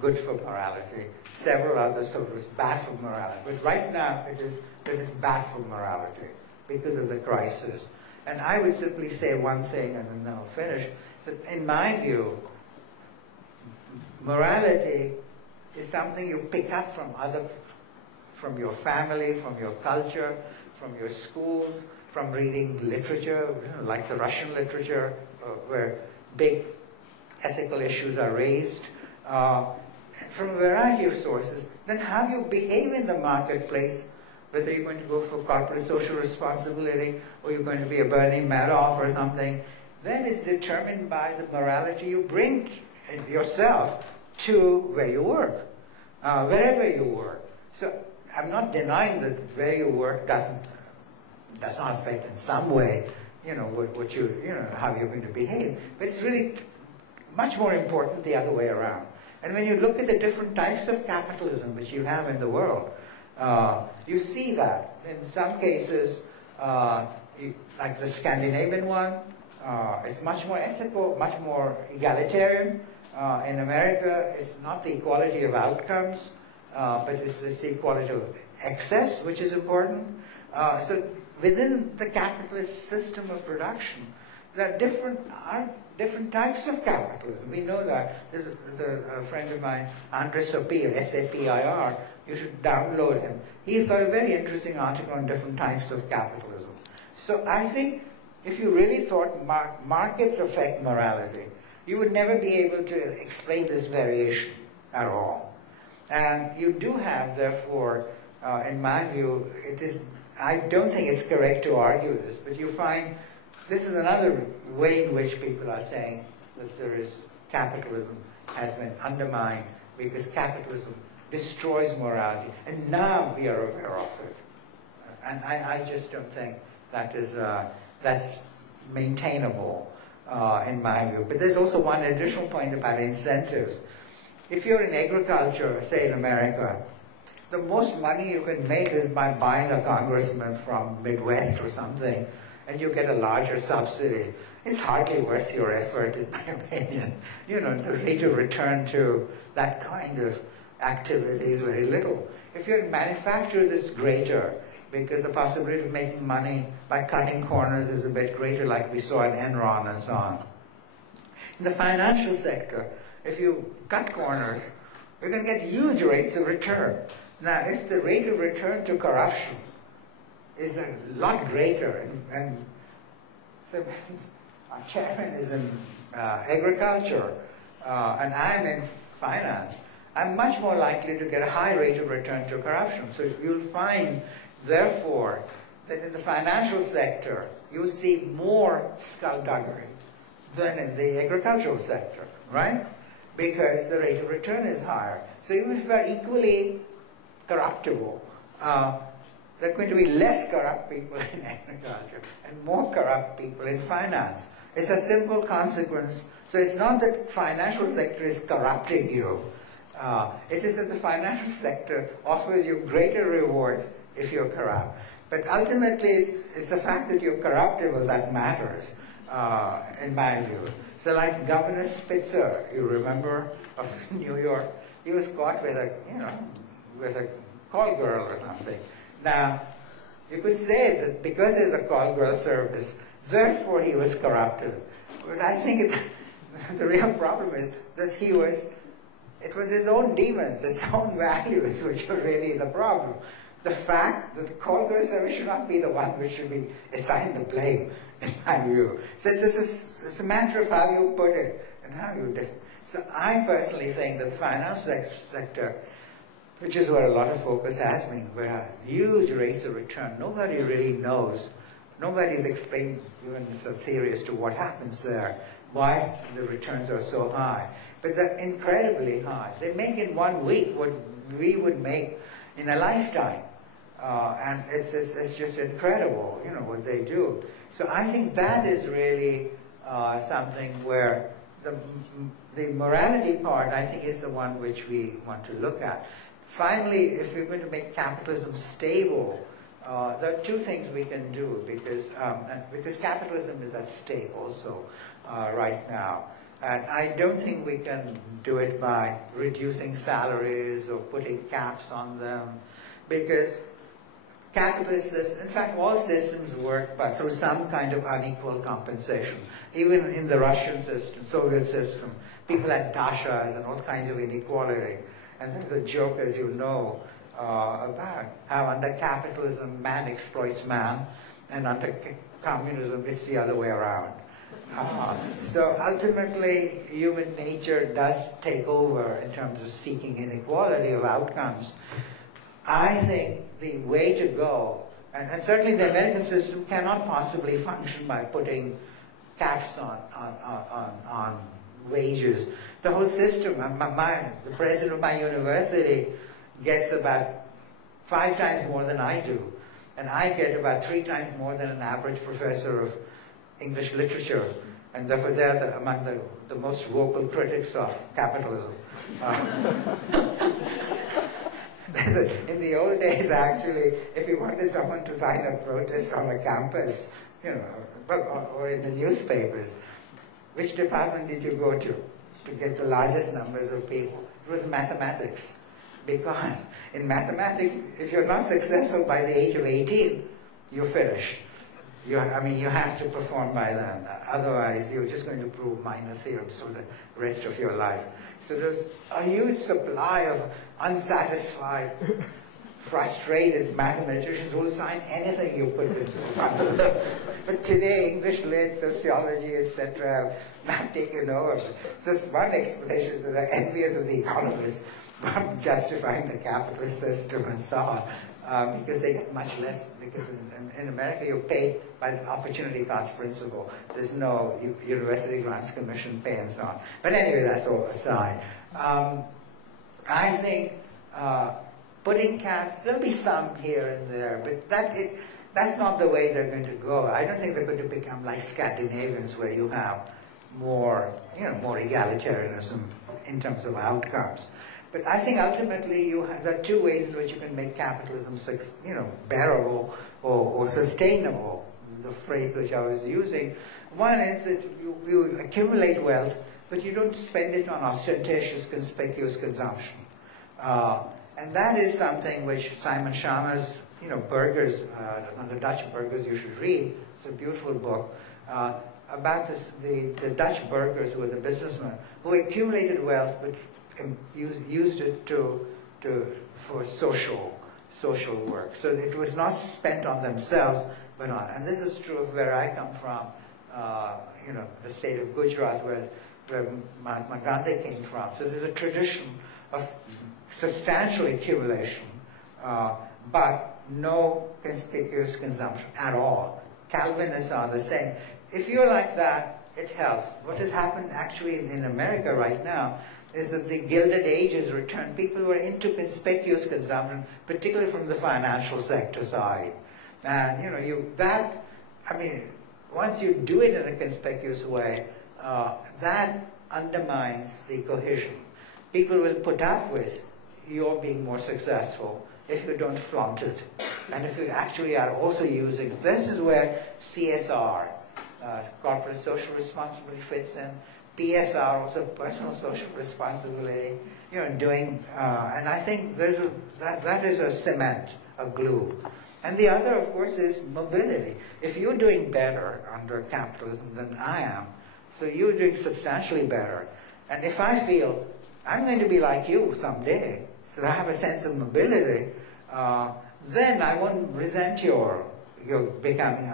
good for morality. Several others thought it was bad for morality. But right now, it is bad for morality because of the crisis. And I would simply say one thing, and then I'll finish, that in my view, morality is something you pick up from your family, from your culture, from your schools, from reading literature, like the Russian literature, where big ethical issues are raised, from a variety of sources. Then how you behave in the marketplace, whether you're going to go for corporate social responsibility or you're going to be a Bernie Madoff or something, then it's determined by the morality you bring yourself to where you work, wherever you work. So I'm not denying that where you work does not affect in some way, what how you're going to behave. But it's really much more important the other way around. And when you look at the different types of capitalism which you have in the world, you see that in some cases, like the Scandinavian one, it's much more ethical, much more egalitarian. In America, it's not the equality of outcomes, but it's the equality of excess, which is important. So within the capitalist system of production, there are different types of capitalism. We know that. There's a friend of mine, Andre Sapir, S-A-P-I-R, you should download him. He's got a very interesting article on different types of capitalism. So I think if you really thought markets affect morality, you would never be able to explain this variation at all. And you do have, therefore, in my view, I don't think it's correct to argue this, but you find this is another way in which people are saying that capitalism has been undermined because capitalism destroys morality, and now we are aware of it. And I just don't think that's maintainable in my view. But there's also one additional point about incentives. If you're in agriculture, say in America, the most money you can make is by buying a congressman from Midwest or something, and you get a larger subsidy. It's hardly worth your effort, in my opinion. The rate of return to that kind of activity is very little. If you're in manufacturers, it's greater, because the possibility of making money by cutting corners is a bit greater, like we saw in Enron and so on. In the financial sector, if you cut corners, you're going to get huge rates of return. Now, if the rate of return to corruption is a lot greater, and so our chairman is in agriculture, and I'm in finance, I'm much more likely to get a high rate of return to corruption. So you'll find, therefore, that in the financial sector, you'll see more skullduggery than in the agricultural sector, right? Because the rate of return is higher. So even if we're equally corruptible, there are going to be less corrupt people in agriculture and more corrupt people in finance. It's a simple consequence. So it's not that the financial sector is corrupting you. It is that the financial sector offers you greater rewards if you're corrupt. But ultimately, it's the fact that you're corruptible that matters, in my view. So like Governor Spitzer, you remember, of New York, he was caught with a call girl or something. Now, you could say that because there's a call girl service, therefore he was corrupted. But I think the real problem is that it was his own demons, his own values, which are really the problem. The fact that the call girl service should not be the one which should be assigned the blame, in my view. So it's a matter of how you put it and how you differ. So I personally think that the finance sector, which is where a lot of focus has been, where huge rates of return, nobody really knows. Nobody's explained even the theory as to what happens there, why the returns are so high. But they're incredibly high. They make in 1 week what we would make in a lifetime. And it's just incredible, what they do. So I think that is really something where the morality part, I think, is the one which we want to look at. Finally, if we're going to make capitalism stable, there are two things we can do, because capitalism is at stake also right now. And I don't think we can do it by reducing salaries or putting caps on them, because capitalist systems, in fact, all systems work but through some kind of unequal compensation. Even in the Russian system, Soviet system, people had dashas and all kinds of inequality. And there's a joke, as you know, about how under capitalism, man exploits man, and under communism, it's the other way around. So ultimately, human nature does take over in terms of seeking inequality of outcomes. I think the way to go, and certainly the American system cannot possibly function by putting caps on wages. The whole system, the president of my university gets about 5 times more than I do, and I get about 3 times more than an average professor of English literature, and therefore they're among the most vocal critics of capitalism. In the old days, actually, if you wanted someone to sign a protest on a campus, or in the newspapers, which department did you go to get the largest numbers of people? It was mathematics. Because in mathematics, if you're not successful by the age of 18, you're finished. You have to perform by then. Otherwise, you're just going to prove minor theorems for the rest of your life. So there's a huge supply of unsatisfied, frustrated mathematicians who will sign anything you put in front of them. But today, English lit, sociology, etc., have not taken over. So one explanation is that they're envious of the economists, justifying the capitalist system and so on, because they get much less, because in America you're paid by the opportunity cost principle. There's no university grants commission pay and so on. But anyway, that's all aside. I think putting caps, there'll be some here and there, but that's not the way they're going to go. I don't think they're going to become like Scandinavians, where you have more egalitarianism in terms of outcomes. But I think ultimately there are 2 ways in which you can make capitalism, bearable or sustainable, the phrase which I was using. One is that you accumulate wealth, but you don't spend it on ostentatious, conspicuous consumption. And that is something which Simon Schama's, Burgers, the Dutch Burgers, you should read. It's a beautiful book about the Dutch burghers, who were the businessmen, who accumulated wealth, but used it to for social work. So it was not spent on themselves, but on, and this is true of where I come from, the state of Gujarat, where Mahatma Gandhi came from. So there's a tradition of substantial accumulation, but no conspicuous consumption at all. Calvinists are the same. If you're like that, it helps. What has happened actually in America right now is that the Gilded Age has returned. People were into conspicuous consumption, particularly from the financial sector side. And once you do it in a conspicuous way, that undermines the cohesion. People will put up with your being more successful if you don't flaunt it. And if you actually are also using it. This is where CSR, corporate social responsibility, fits in. PSR, also personal social responsibility, and I think that is a cement, a glue. And the other, of course, is mobility. If you're doing better under capitalism than I am, so you're doing substantially better, and if I feel I'm going to be like you someday, so I have a sense of mobility, then I won't resent your becoming,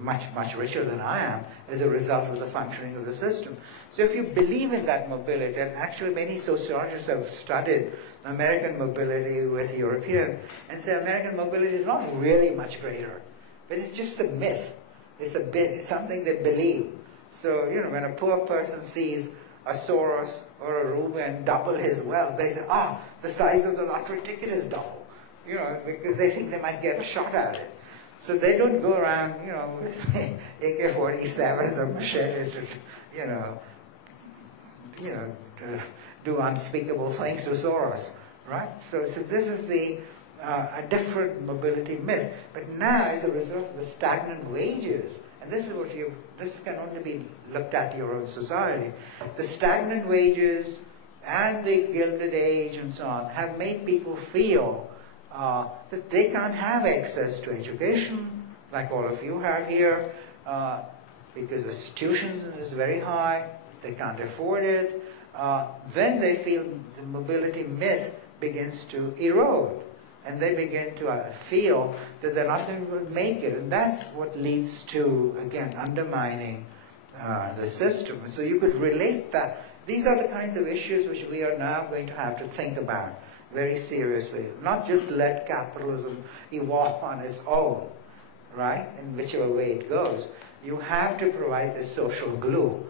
much richer than I am as a result of the functioning of the system. So if you believe in that mobility, and actually many sociologists have studied American mobility with European, and say American mobility is not really much greater, but it's just a myth. It's something they believe. So, when a poor person sees a Soros or a Rubin double his wealth, they say, the size of the lottery ticket is double, because they think they might get a shot at it. So they don't go around, with AK-47s or machetes to, to do unspeakable things to Soros, right? So this is a different mobility myth. But now, as a result of the stagnant wages, and this can only be looked at in your own society, the stagnant wages and the Gilded Age and so on have made people feel that they can't have access to education, like all of you have here, because the tuition is very high, they can't afford it. Then they feel the mobility myth begins to erode, and they begin to feel that they're not going to make it, and that's what leads to, again, undermining the system. So you could relate that. These are the kinds of issues which we are now going to have to think about very seriously. Not just let capitalism evolve on its own, right, in whichever way it goes. You have to provide this social glue.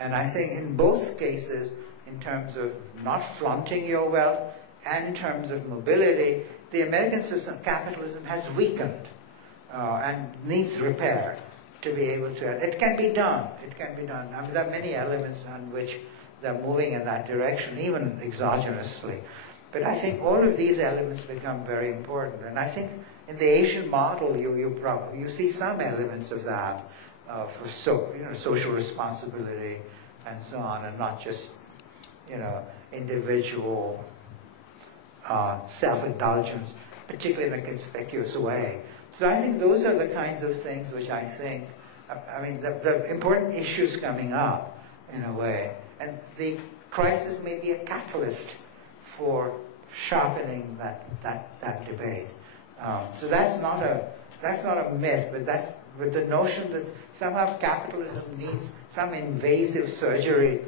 And I think in both cases, in terms of not flaunting your wealth and in terms of mobility, the American system of capitalism has weakened and needs repair to be able to. It can be done. It can be done. I mean, there are many elements on which they're moving in that direction, even exogenously. But I think all of these elements become very important. And I think in the Asian model, you see some elements of that for social responsibility and so on, and not just individual self-indulgence, particularly in a conspicuous way. So I think those are the kinds of things which I think, the important issues coming up in a way, and the crisis may be a catalyst for sharpening that debate. So that's not a myth, but that's with the notion that somehow capitalism needs some invasive surgery,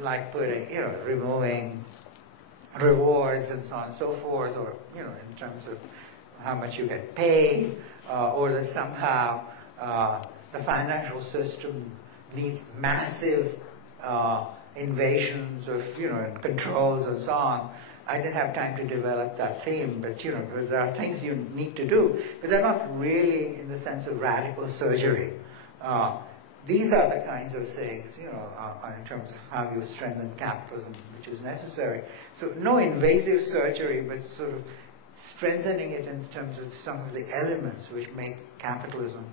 like removing rewards and so on and so forth, or in terms of how much you get paid, or that somehow the financial system needs massive invasions of and controls and so on. I didn't have time to develop that theme, but there are things you need to do, but they're not really in the sense of radical surgery. These are the kinds of things, in terms of how you strengthen capitalism, which is necessary. So no invasive surgery, but sort of strengthening it in terms of some of the elements which make capitalism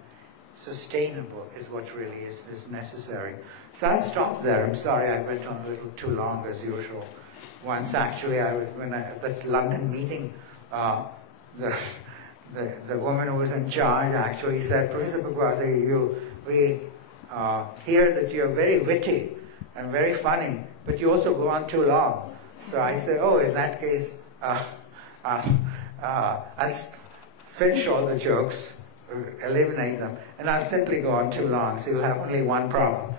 sustainable is what really is necessary. So I'll stop there. I'm sorry I went on a little too long as usual. Once actually, at this London meeting, the woman who was in charge actually said, Professor Bhagwati, we hear that you're very witty and very funny, but you also go on too long. So I said, oh, in that case, I'll finish all the jokes, eliminate them, and I'll simply go on too long, so you'll have only one problem.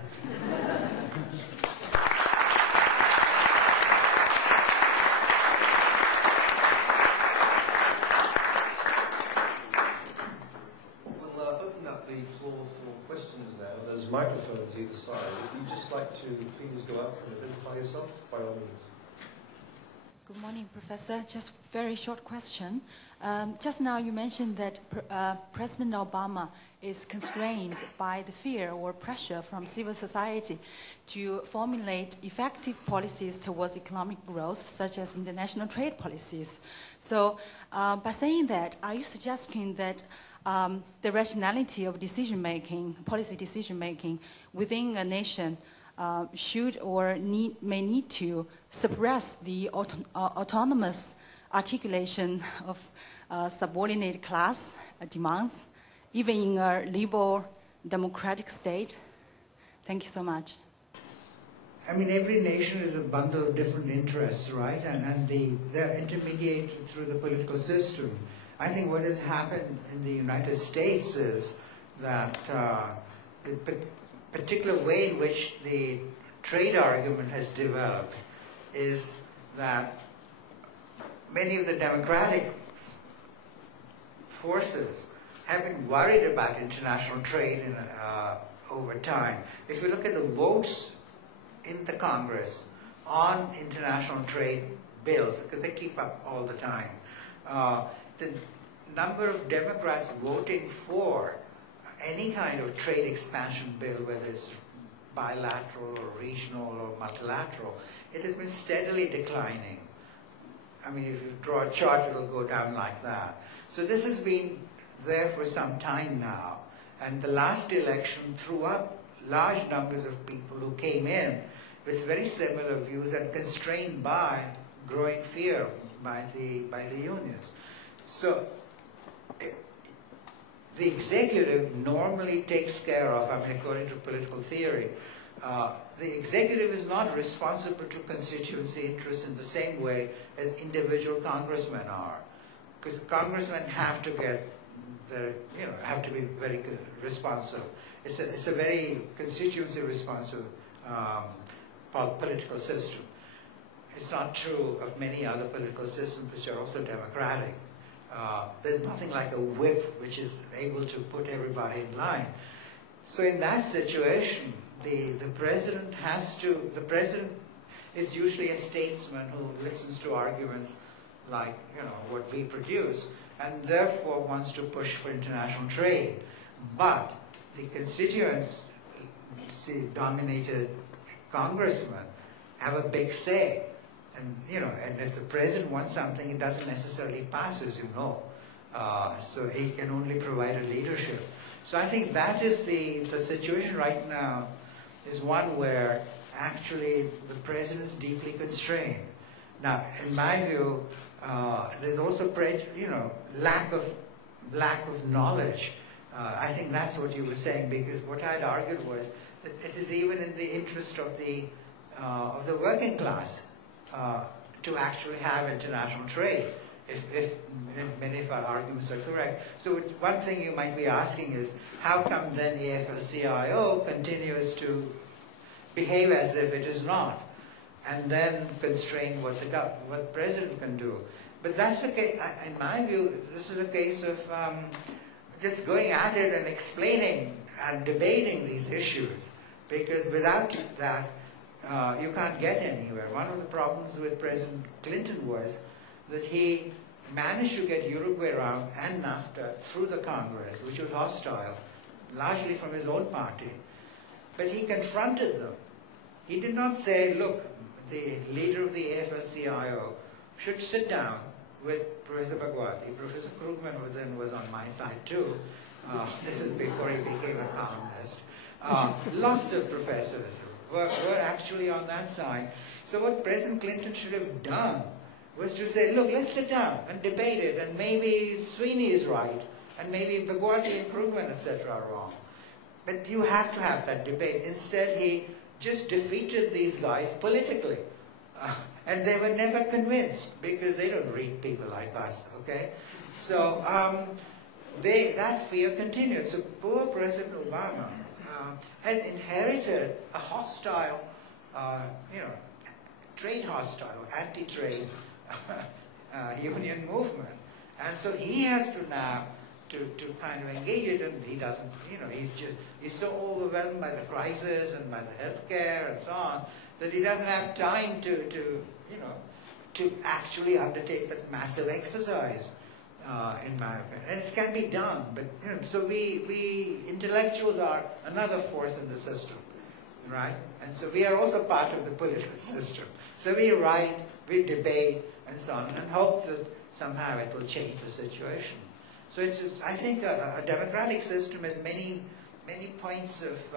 We'll open up the floor for questions now. There's microphones either side. If you'd just like to please go up and identify yourself, by all means. Good morning, Professor. Just very short question. Just now you mentioned that President Obama is constrained by the fear or pressure from civil society to formulate effective policies towards economic growth, such as international trade policies. So by saying that, are you suggesting that the rationality of decision-making, policy decision-making within a nation should or may need to suppress the autonomous articulation of subordinate class demands, even in a liberal democratic state? Thank you so much. I mean, every nation is a bundle of different interests, right? And they're intermediated through the political system. I think what has happened in the United States is that the particular way in which the trade argument has developed is that many of the democratic forces have been worried about international trade over time. If you look at the votes in the Congress on international trade bills, because they keep up all the time, the number of Democrats voting for any kind of trade expansion bill, whether it's bilateral or regional or multilateral, it has been steadily declining. I mean, if you draw a chart, it'll go down like that. So this has been there for some time now. And the last election threw up large numbers of people who came in with very similar views and constrained by growing fear by the unions. So the executive normally takes care of, I mean, according to political theory, the executive is not responsible to constituency interests in the same way as individual congressmen are, because congressmen have to get have to be very responsive. It's a very constituency responsive political system. It's not true of many other political systems which are also democratic. There's nothing like a whip which is able to put everybody in line. So in that situation, the president is usually a statesman who listens to arguments like, what we produce, and therefore wants to push for international trade. But the constituents, dominated congressmen, have a big say. And, and if the president wants something, it doesn't necessarily pass, as you know. So he can only provide a leadership. So I think that is the situation right now, is one where actually the president is deeply constrained. Now, in my view, there's also lack of knowledge. I think that's what you were saying, because what I'd argued was that it is even in the interest of the working class to actually have international trade, if many of our arguments are correct. So one thing you might be asking is, how come then the AFL-CIO continues to behave as if it is not, and then constrain what the president can do? But that's a case, in my view, this is a case of just going at it and explaining and debating these issues, because without that, you can't get anywhere. One of the problems with President Clinton was that he managed to get Uruguay around and NAFTA through the Congress, which was hostile, largely from his own party. But he confronted them. He did not say, look, the leader of the AFL-CIO should sit down with Professor Bhagwati. Professor Krugman then was on my side too. This is before he became a columnist. Lots of professors were actually on that side. So what President Clinton should have done was to say, look, let's sit down and debate it, and maybe Sweeney is right, and maybe Bhagwati and Krugman, etc. are wrong. But you have to have that debate. Instead, he just defeated these guys politically. And they were never convinced, because they don't read people like us, okay? So that fear continued. So poor President Obama has inherited a hostile, trade hostile, anti-trade union movement. And so he has to now to kind of engage it, and he doesn't, he's so overwhelmed by the crisis and by the healthcare and so on, that he doesn't have time to actually undertake that massive exercise, in my opinion. And it can be done, but, so we intellectuals are another force in the system, right? And so we are also part of the political system. So we write, we debate, and so on, and hope that somehow it will change the situation. So it's just, I think a democratic system has many points of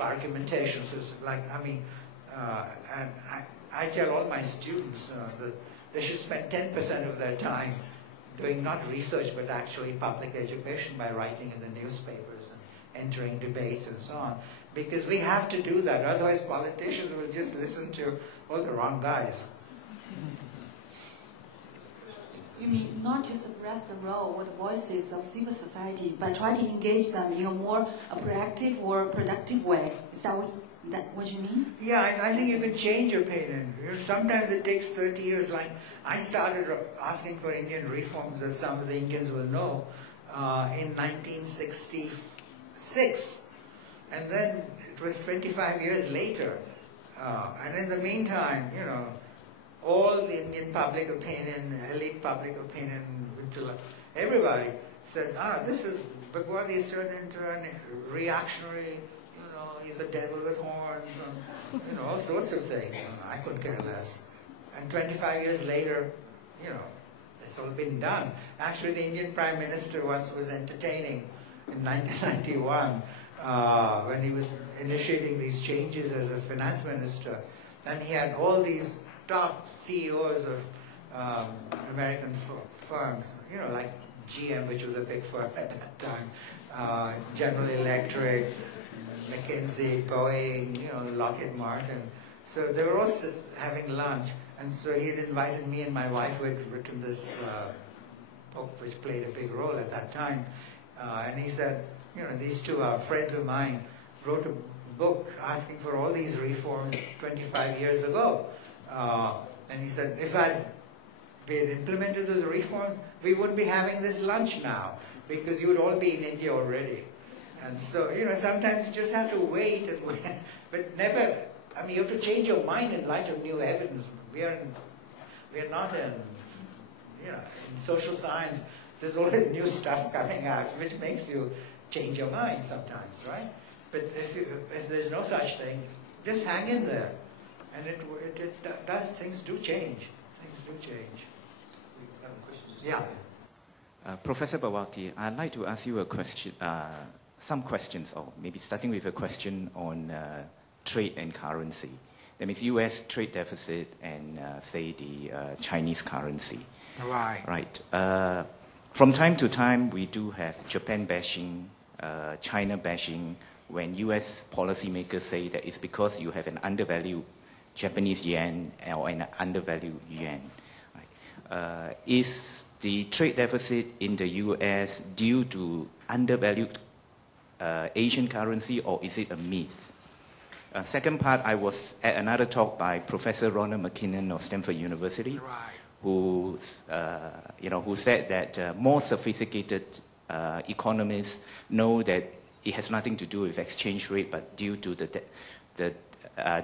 argumentation. So it's like, and I tell all my students that they should spend 10% of their time doing not research but actually public education by writing in the newspapers and entering debates and so on. Because we have to do that, otherwise politicians will just listen to all the wrong guys. You mean not to suppress the role or the voices of civil society, but try to engage them in a more proactive or productive way? Is that what you mean? Yeah, I think you can change your opinion. Sometimes it takes 30 years. Like, I started asking for Indian reforms, as some of the Indians will know, in 1966. And then it was 25 years later. And in the meantime, all the Indian public opinion, elite public opinion, everybody said, this is, Bhagwati is turned into a reactionary, he's a devil with horns, and, all sorts of things. I couldn't care less. And 25 years later, it's all been done. Actually, the Indian Prime Minister once was entertaining in 1991 when he was initiating these changes as a finance minister. And he had all these top CEOs of American firms, like GM, which was a big firm at that time, General Electric, McKinsey, Boeing, Lockheed Martin. So they were all having lunch, and so he had invited me and my wife, who had written this book, which played a big role at that time. And he said, these two are friends of mine, wrote a book asking for all these reforms 25 years ago. And he said, if we had implemented those reforms, we wouldn't be having this lunch now, because you would all be in India already. And so, sometimes you just have to wait and wait, but never, you have to change your mind in light of new evidence. We are not in social science, there's always new stuff coming out, which makes you change your mind sometimes, right? But if there's no such thing, just hang in there. And it does, things do change. Things do change. Yeah. Professor Bhagwati, I'd like to ask you a question, some questions, or maybe starting with a question on trade and currency. That means U.S. trade deficit and, say, the Chinese currency. Right. Right. From time to time, we do have Japan bashing, China bashing, when U.S. policymakers say that it's because you have an undervalued Japanese yen or an undervalued yuan. Right. Is the trade deficit in the U.S. due to undervalued Asian currency, or is it a myth? Second part, I was at another talk by Professor Ronald McKinnon of Stanford University, who said that more sophisticated economists know that it has nothing to do with exchange rate, but due to the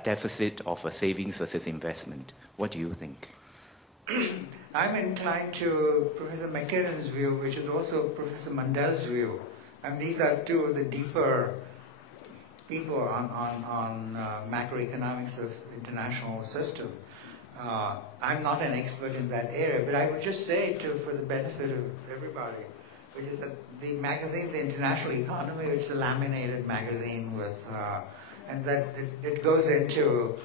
deficit of savings versus investment. What do you think? I'm inclined to Professor McKinnon's view, which is also Professor Mandel's view. And these are two of the deeper people on macroeconomics of international system. I'm not an expert in that area, but I would just say, for the benefit of everybody, which is that the magazine, The International Economy, which is a laminated magazine with, and that it goes into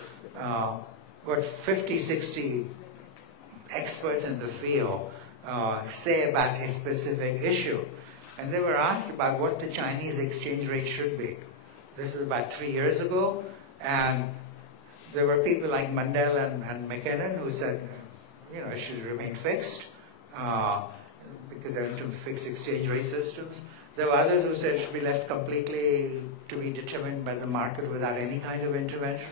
what 50, 60 experts in the field say about a specific issue. And they were asked about what the Chinese exchange rate should be. This was about 3 years ago, and There were people like Mandel and McKinnon who said, it should remain fixed because they want to fix exchange rate systems. There were others who said it should be left completely to be determined by the market without any kind of intervention.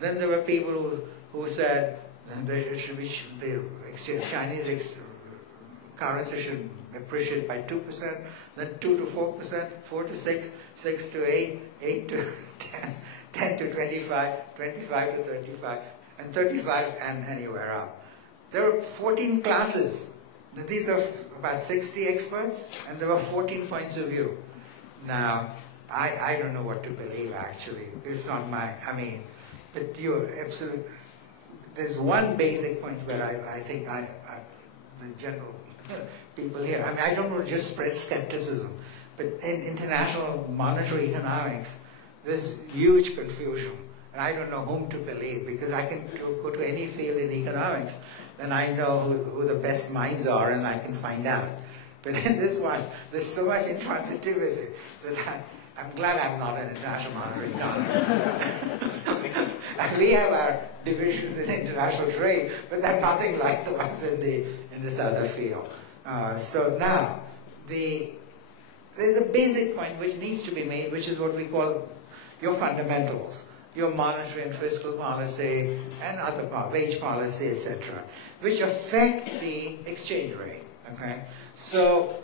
Then there were people who said there should be the Chinese currency should appreciate by 2%, then 2 to 4%, 4 to 6, 6 to 8, 8 to 10, 10 to 25, 25 to 35, and 35 and anywhere up. There were 14 classes. These are about 60 experts, and there were 14 points of view. Now, I don't know what to believe, actually. It's not my, but you're absolutely, there's one basic point where I think the general people here, I don't want to just spread skepticism, but in international monetary economics, there's huge confusion. And I don't know whom to believe, because I can go to any field in economics, and I know who the best minds are, and I can find out. But in this one, there's so much intransitivity that I'm glad I'm not an international monetary economist. And we have our divisions in international trade, but they're nothing like the ones in this other field. So now, there's a basic point which needs to be made, which is what we call your fundamentals, your monetary and fiscal policy, and other wage policy, etc., which affect the exchange rate. Okay, so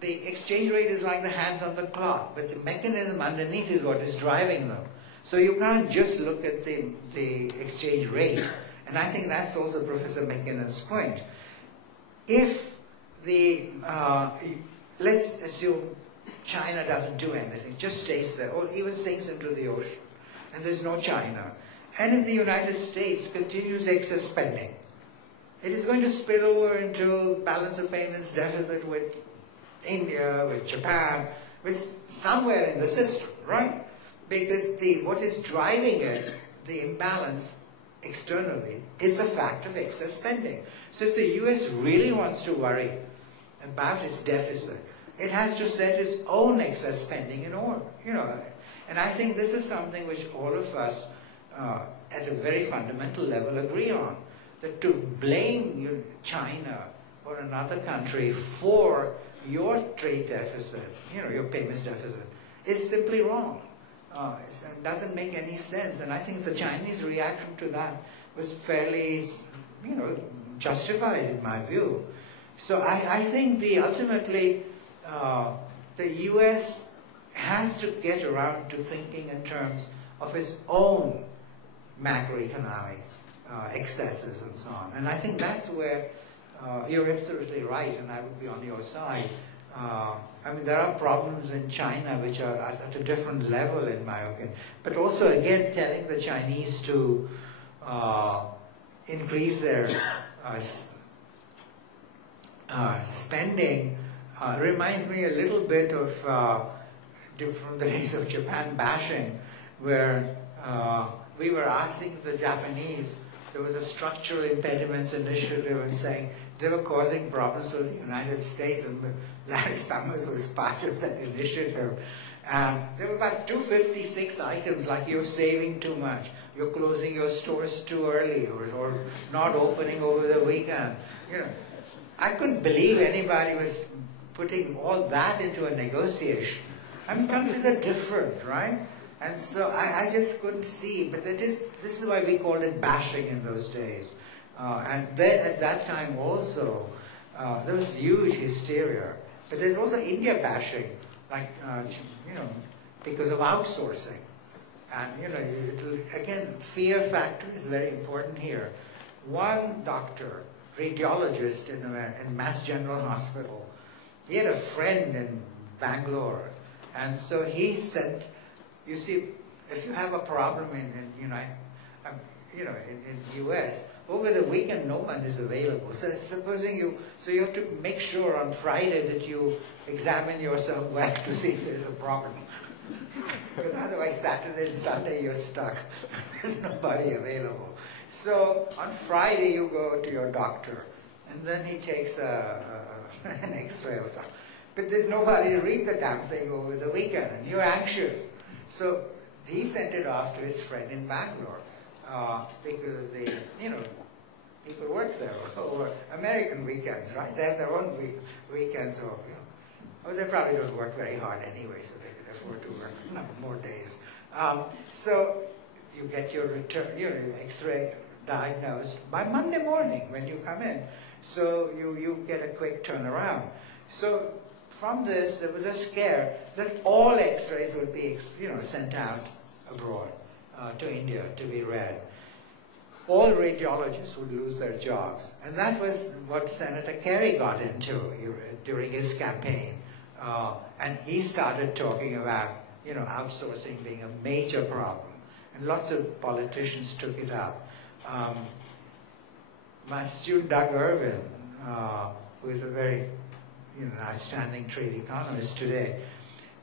the exchange rate is like the hands on the clock, but the mechanism underneath is what is driving them. So you can't just look at the exchange rate, and I think that's also Professor McKinnon's point. If let's assume China doesn't do anything, just stays there, or even sinks into the ocean, and there's no China. And if the United States continues excess spending, it is going to spill over into balance of payments deficit with India, with Japan, with somewhere in the system, right? Because what is driving it, the imbalance externally, is the fact of excess spending. So if the US really wants to worry about its deficit, it has to set its own excess spending in order, And I think this is something which all of us, at a very fundamental level, agree on. That to blame China or another country for your trade deficit, your payments deficit, is simply wrong. It doesn't make any sense. And I think the Chinese reaction to that was fairly, justified in my view. So I think ultimately the US has to get around to thinking in terms of its own macroeconomic excesses and so on. And I think that's where you're absolutely right, and I would be on your side. There are problems in China which are at a different level, in my opinion. But also, again, telling the Chinese to increase their spending reminds me a little bit of from the days of Japan bashing, where we were asking the Japanese, there was a structural impediments initiative, and saying they were causing problems with the United States, and Larry Summers was part of that initiative. There were about 256 items, like you're saving too much, you're closing your stores too early, or not opening over the weekend. I couldn't believe anybody was putting all that into a negotiation. Countries are different, right? And so I just couldn't see, but this is why we called it bashing in those days. And then at that time also, there was huge hysteria. But there's also India bashing, like, because of outsourcing. And, again, fear factor is very important here. One doctor, radiologist in Mass General Hospital, he had a friend in Bangalore. And so he said, you see, if you have a problem in US, over the weekend no one is available. So supposing you have to make sure on Friday that you examine yourself well to see if there's a problem. Because otherwise Saturday and Sunday you're stuck. There's nobody available. So on Friday you go to your doctor, and then he takes an X-ray or something. But there's nobody to read the damn thing over the weekend, and you're anxious. So he sent it off to his friend in Bangalore. because they, people work there over American weekends, right? They have their own weekends, or they probably don't work very hard anyway, so they can afford to work more days. So you get your return, your X-ray diagnosed by Monday morning when you come in. So you get a quick turnaround. So from this, there was a scare that all X-rays would be, sent out abroad to India to be read. All radiologists would lose their jobs. And that was what Senator Kerry got into during his campaign. And he started talking about, outsourcing being a major problem. And lots of politicians took it up. My student Doug Irwin, who is a very outstanding trade economist today,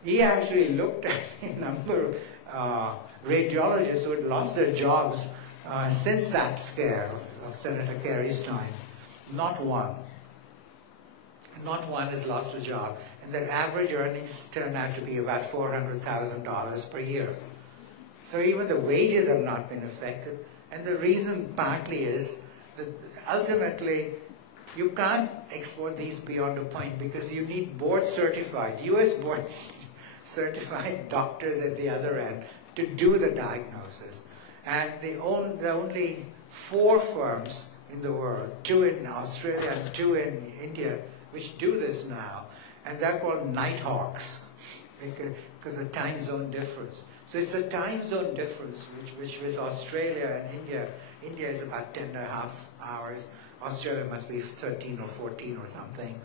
he actually looked at a number of radiologists who had lost their jobs since that scare of Senator Kerry's time. Not one has lost a job, and their average earnings turn out to be about $400,000 per year. So even the wages have not been affected, and the reason partly is that ultimately you can't export these beyond a point because you need board certified, US board certified doctors at the other end to do the diagnosis. And the only 4 firms in the world, 2 in Australia and 2 in India, which do this now, and they're called Nighthawks because of time zone difference. So it's a time zone difference which with Australia and India is about 10.5 hours. Australia must be 13 or 14 or something.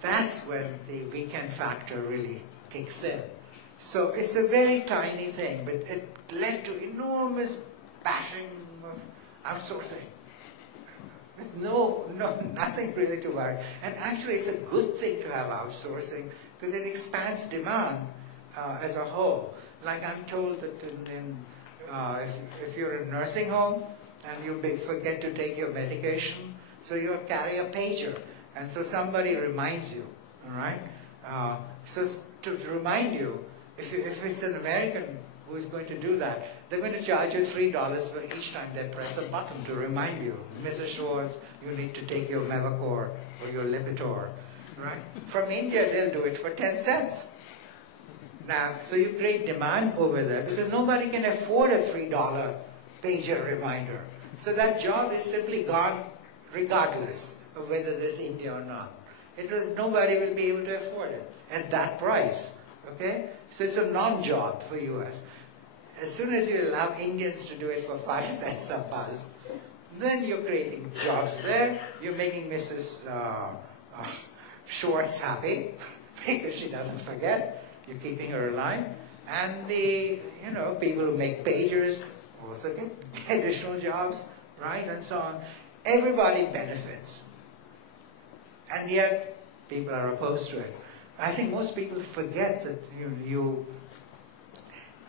That's when the weekend factor really kicks in. So it's a very tiny thing, but it led to enormous bashing of outsourcing. With nothing really to worry. And actually it's a good thing to have outsourcing because it expands demand as a whole. Like I'm told that if you're in a nursing home and you forget to take your medication, so you carry a pager. And so somebody reminds you, all right? So to remind you, if it's an American who is going to do that, they're going to charge you $3 for each time they press a button to remind you, Mrs. Schwartz, you need to take your Mevacor or your Lipitor, right? From India, they'll do it for 10 cents. Now, so you create demand over there because nobody can afford a $3 pager reminder. So that job is simply gone regardless of whether there's India or not. Nobody will be able to afford it at that price. Okay? So it's a non-job for US. As soon as you allow Indians to do it for 5 cents a buzz, then you're creating jobs there. You're making Mrs. Schwartz happy because she doesn't forget. You're keeping her alive. And the, people who make pagers also get additional jobs, right? And so on. Everybody benefits. And yet, people are opposed to it. I think most people forget that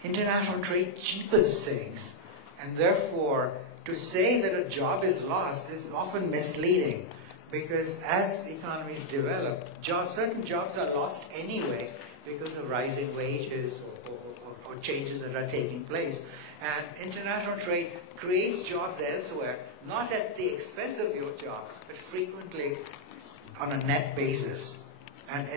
international trade cheapens things. And therefore, to say that a job is lost is often misleading. Because as economies develop, certain jobs are lost anyway because of rising wages or changes that are taking place. And international trade creates jobs elsewhere, not at the expense of your jobs, but frequently on a net basis. And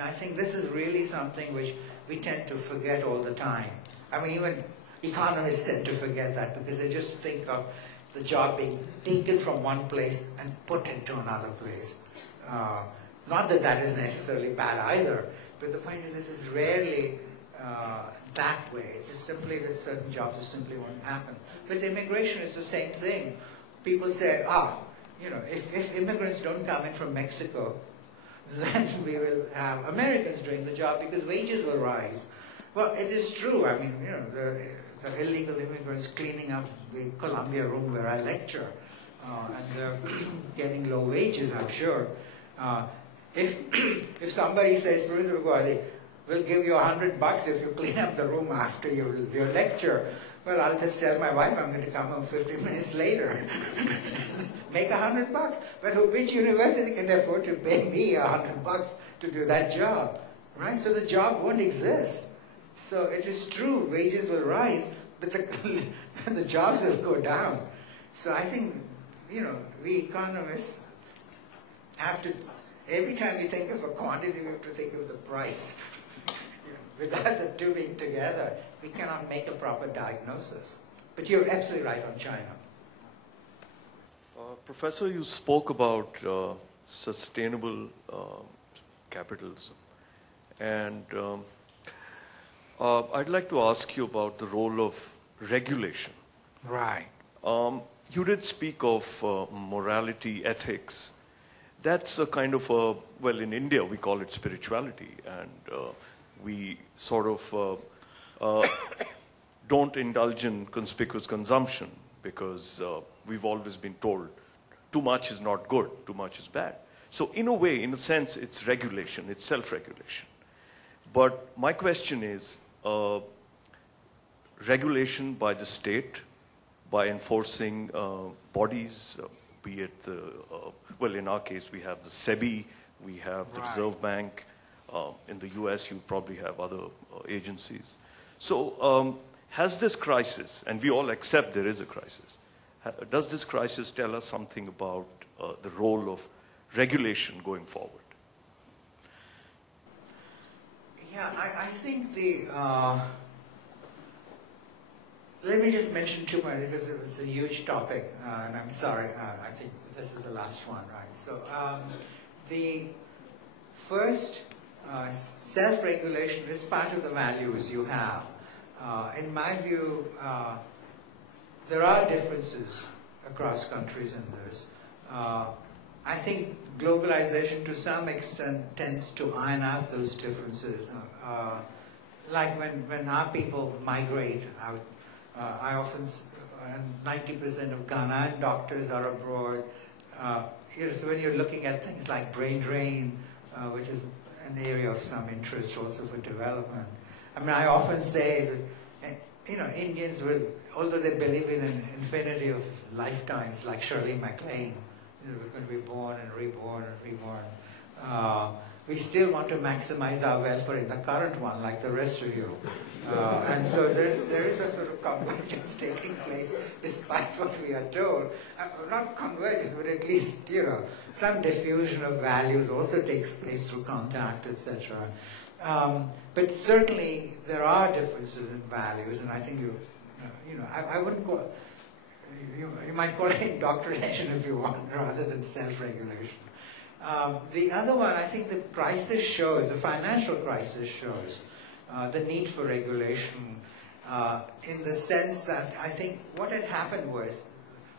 I think this is really something which we tend to forget all the time. I mean, even economists tend to forget that because they just think of the job being taken from one place and put into another place. Not that that is necessarily bad either, but the point is this is rarely that way. It's just simply that certain jobs just simply won't happen. With immigration, it's the same thing. People say, if immigrants don't come in from Mexico, then we will have Americans doing the job because wages will rise. Well, it is true. I mean, the illegal immigrants cleaning up the Columbia room where I lecture, and they're getting low wages, I'm sure. If somebody says, Professor Bhagwati, we'll give you $100 if you clean up the room after your lecture, well, I'll just tell my wife I'm going to come home 15 minutes later. Make $100. But which university can afford to pay me $100 to do that job? Right? So the job won't exist. So it is true, wages will rise, but the jobs will go down. So I think, we economists have to, every time we think of a quantity, we have to think of the price. Without the two being together, we cannot make a proper diagnosis. But you're absolutely right on China. Professor, you spoke about sustainable capitalism. And I'd like to ask you about the role of regulation. Right. You did speak of morality, ethics. That's a kind of a, well, in India we call it spirituality, and we sort of don't indulge in conspicuous consumption because we've always been told too much is not good, too much is bad. So in a way, in a sense, it's regulation, it's self-regulation. But my question is, regulation by the state, by enforcing bodies, be it the, well, in our case, we have the SEBI, we have the Reserve Bank. In the US, you probably have other agencies. So has this crisis, and we all accept there is a crisis, does this crisis tell us something about the role of regulation going forward? Yeah, I think let me just mention two points because it was a huge topic, and I'm sorry, I think this is the last one, right? So the first, self-regulation is part of the values you have. In my view, there are differences across countries in this. I think globalization to some extent tends to iron out those differences. Like when our people migrate out, I often, 90% of Ghanaian doctors are abroad. So when you're looking at things like brain drain, which is an area of some interest also for development. I mean, I often say that, Indians will, although they believe in an infinity of lifetimes, like Shirley MacLaine, we're going to be born and reborn and reborn. We still want to maximize our welfare in the current one, like the rest of you. And so there is a sort of convergence taking place, despite what we are told. Not convergence, but at least, some diffusion of values also takes place through contact, etc. But certainly there are differences in values, and I think I wouldn't call, you might call it indoctrination if you want, rather than self-regulation. The other one, I think the crisis shows, the financial crisis shows the need for regulation in the sense that I think what had happened was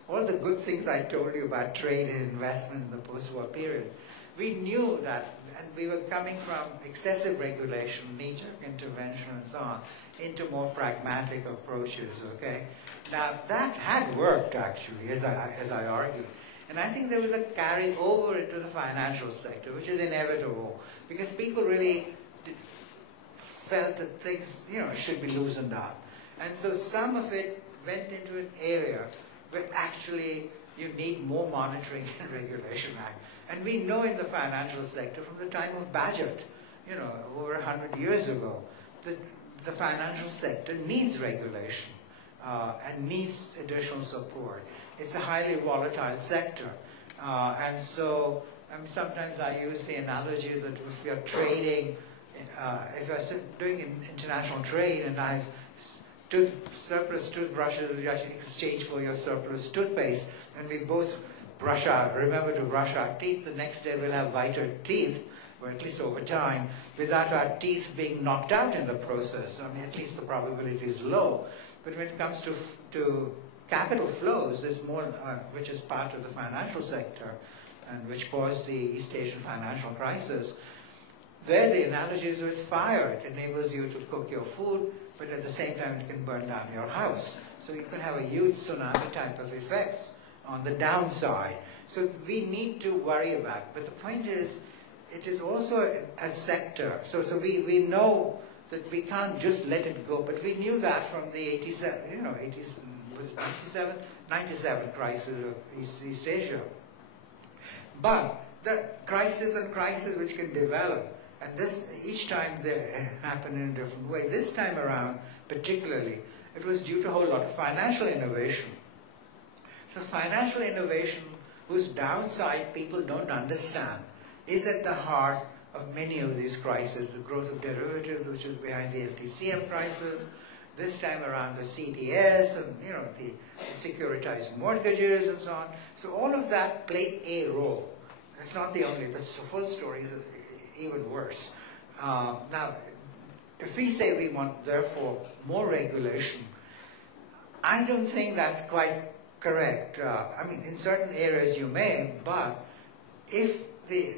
all the good things I told you about trade and investment in the post-war period, we knew that, and we were coming from excessive regulation, knee-jerk intervention and so on, into more pragmatic approaches, okay? Now, that had worked, actually, as I argued. And I think there was a carry over into the financial sector, which is inevitable, because people really felt that things, should be loosened up. And so some of it went into an area where actually you need more monitoring and regulation act. And we know in the financial sector from the time of Bagehot, over 100 years ago, that the financial sector needs regulation and needs additional support. It's a highly volatile sector. And so sometimes I use the analogy that if you're trading, if you're doing international trade and I have surplus toothbrushes which I exchange for your surplus toothpaste, and we both remember to brush our teeth, the next day we'll have whiter teeth, or at least over time, without our teeth being knocked out in the process. I mean, at least the probability is low. But when it comes to capital flows, there's more, which is part of the financial sector, and which caused the East Asian financial crisis. There, the analogy is with fire. It enables you to cook your food, but at the same time, it can burn down your house. So you can have a huge tsunami type of effects on the downside. So we need to worry about it. But the point is, it is also a sector. So we know that we can't just let it go, but we knew that from the 97 crisis of East Asia. But the crisis which can develop, and this each time they happen in a different way. This time around, particularly, it was due to a whole lot of financial innovation. So financial innovation, whose downside people don't understand, is at the heart of many of these crises. The growth of derivatives, which is behind the LTCM crisis, this time around the CDS, and the securitized mortgages and so on. So all of that played a role. It's not the only, the full story is even worse. Now, if we say we want, therefore, more regulation, I don't think that's quite correct. I mean, in certain areas you may, but if the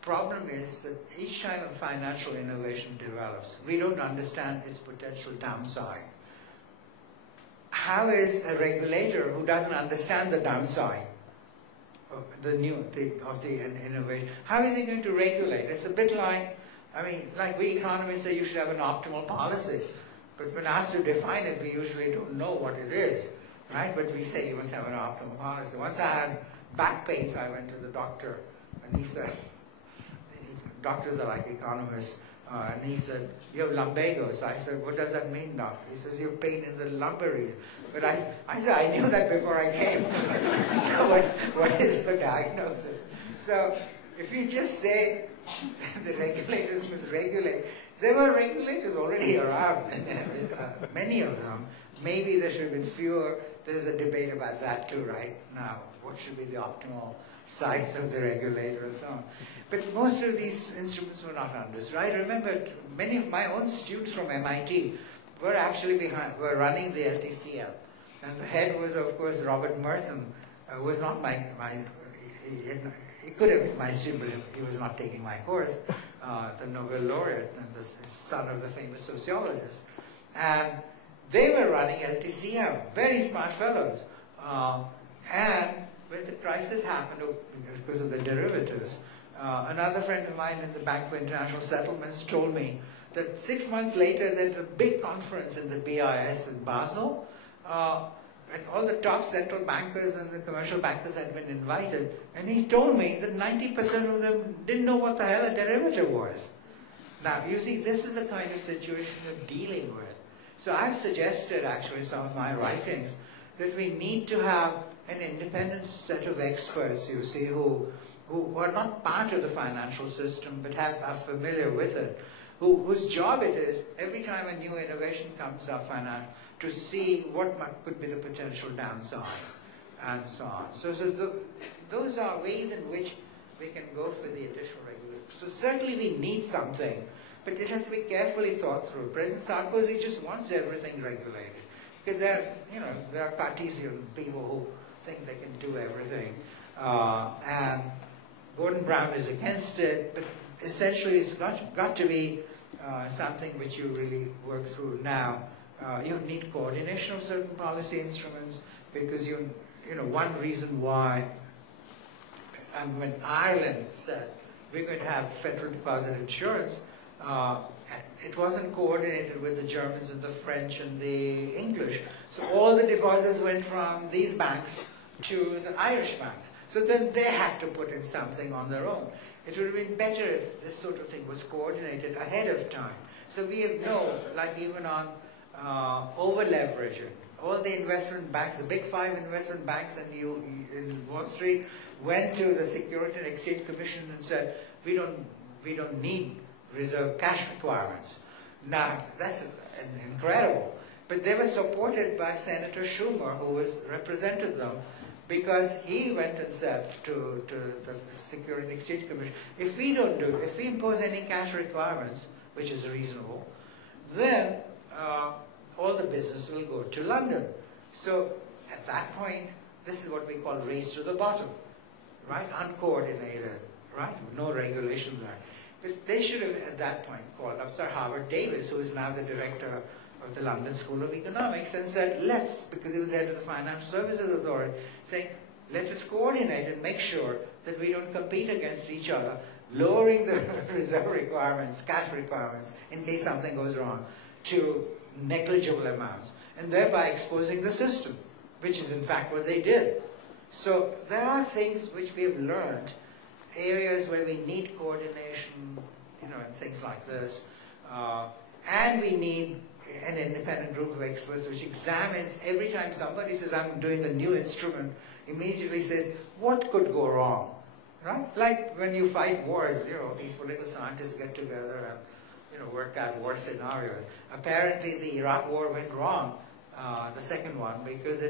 problem is that each time a financial innovation develops, we don't understand its potential downside. How is a regulator who doesn't understand the downside of the innovation, how is he going to regulate? It's a bit like, I mean, like we economists say you should have an optimal policy, but when asked to define it, we usually don't know what it is, right? But we say you must have an optimal policy. Once I had back pain, so I went to the doctor, and he said, doctors are like economists, and he said, you have lumbago. So I said, what does that mean, doctor? He says, you have pain in the lumbar region. But I said, I knew that before I came. So what is the diagnosis? So if you just say the regulators must regulate, there were regulators already around, many of them. Maybe there should have been fewer. There's a debate about that too, right? Now, what should be the optimal size of the regulator and so on. But most of these instruments were not understood. I remember many of my own students from MIT were actually were running the LTCM. And the head was, of course, Robert Merton, who was not he could have been my student, but he was not taking my course, the Nobel laureate and the son of the famous sociologist. And they were running LTCM, very smart fellows. And when the crisis happened because of the derivatives, another friend of mine in the Bank for International Settlements told me that 6 months later there was a big conference in the BIS in Basel, and all the top central bankers and the commercial bankers had been invited, and he told me that 90% of them didn't know what the hell a derivative was. Now, you see, this is the kind of situation we're dealing with. So I've suggested, actually, in some of my writings, that we need to have an independent set of experts, you see, who are not part of the financial system but are familiar with it, whose job it is, every time a new innovation comes up, to see what could be the potential downside, and so on. So those are ways in which we can go for the additional regulation. So certainly we need something, but it has to be carefully thought through. President Sarkozy just wants everything regulated, because there are Cartesian people who think they can do everything, and Gordon Brown is against it, but essentially it's got to be something which you really work through now. You need coordination of certain policy instruments, because one reason why, and when Ireland said we're going to have federal deposit insurance, it wasn't coordinated with the Germans and the French and the English. So all the deposits went from these banks to the Irish banks. So then they had to put in something on their own. It would have been better if this sort of thing was coordinated ahead of time. So we like even on over-leveraging, all the investment banks, the big 5 investment banks in Wall Street went to the Securities and Exchange Commission and said, we don't need reserve cash requirements. Now, that's incredible. But they were supported by Senator Schumer, who represented them, because he went and said to the Securities and Exchange Commission, if we impose any cash requirements, which is reasonable, then all the business will go to London. So at that point, this is what we call race to the bottom, right? Uncoordinated, right? No regulation there. But they should have, at that point, called up Sir Howard Davis, who is now the director of the London School of Economics, and said, because he was head of the Financial Services Authority, saying, let us coordinate and make sure that we don't compete against each other, lowering the reserve requirements, cash requirements, in case something goes wrong, to negligible amounts, and thereby exposing the system, which is in fact what they did. So there are things which we have learned, areas where we need coordination, and things like this, and we need an independent group of experts which examines every time somebody says, I'm doing a new instrument, immediately says, what could go wrong? Right? Like when you fight wars, these political scientists get together and work out war scenarios. Apparently the Iraq war went wrong, the second one, because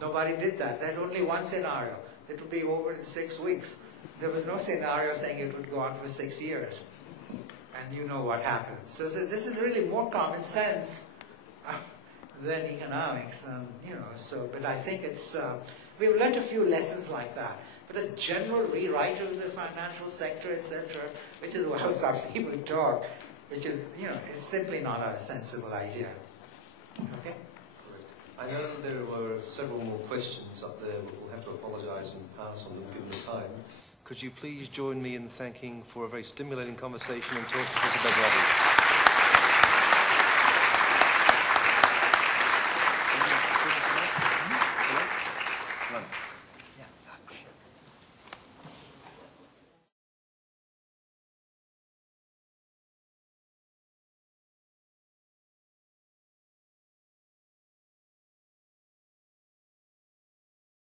nobody did that. They had only one scenario. It would be over in 6 weeks. There was no scenario saying it would go on for 6 years. And you know what happened. So this is really more common sense than economics. And, but I think we've learned a few lessons like that. But a general rewrite of the financial sector, etc., which is how some people talk, which is, is simply not a sensible idea. Okay? I know there were several more questions up there, but we'll have to apologise and pass on them given the time. Could you please join me in thanking for a very stimulating conversation and talk to Professor Bhagwati?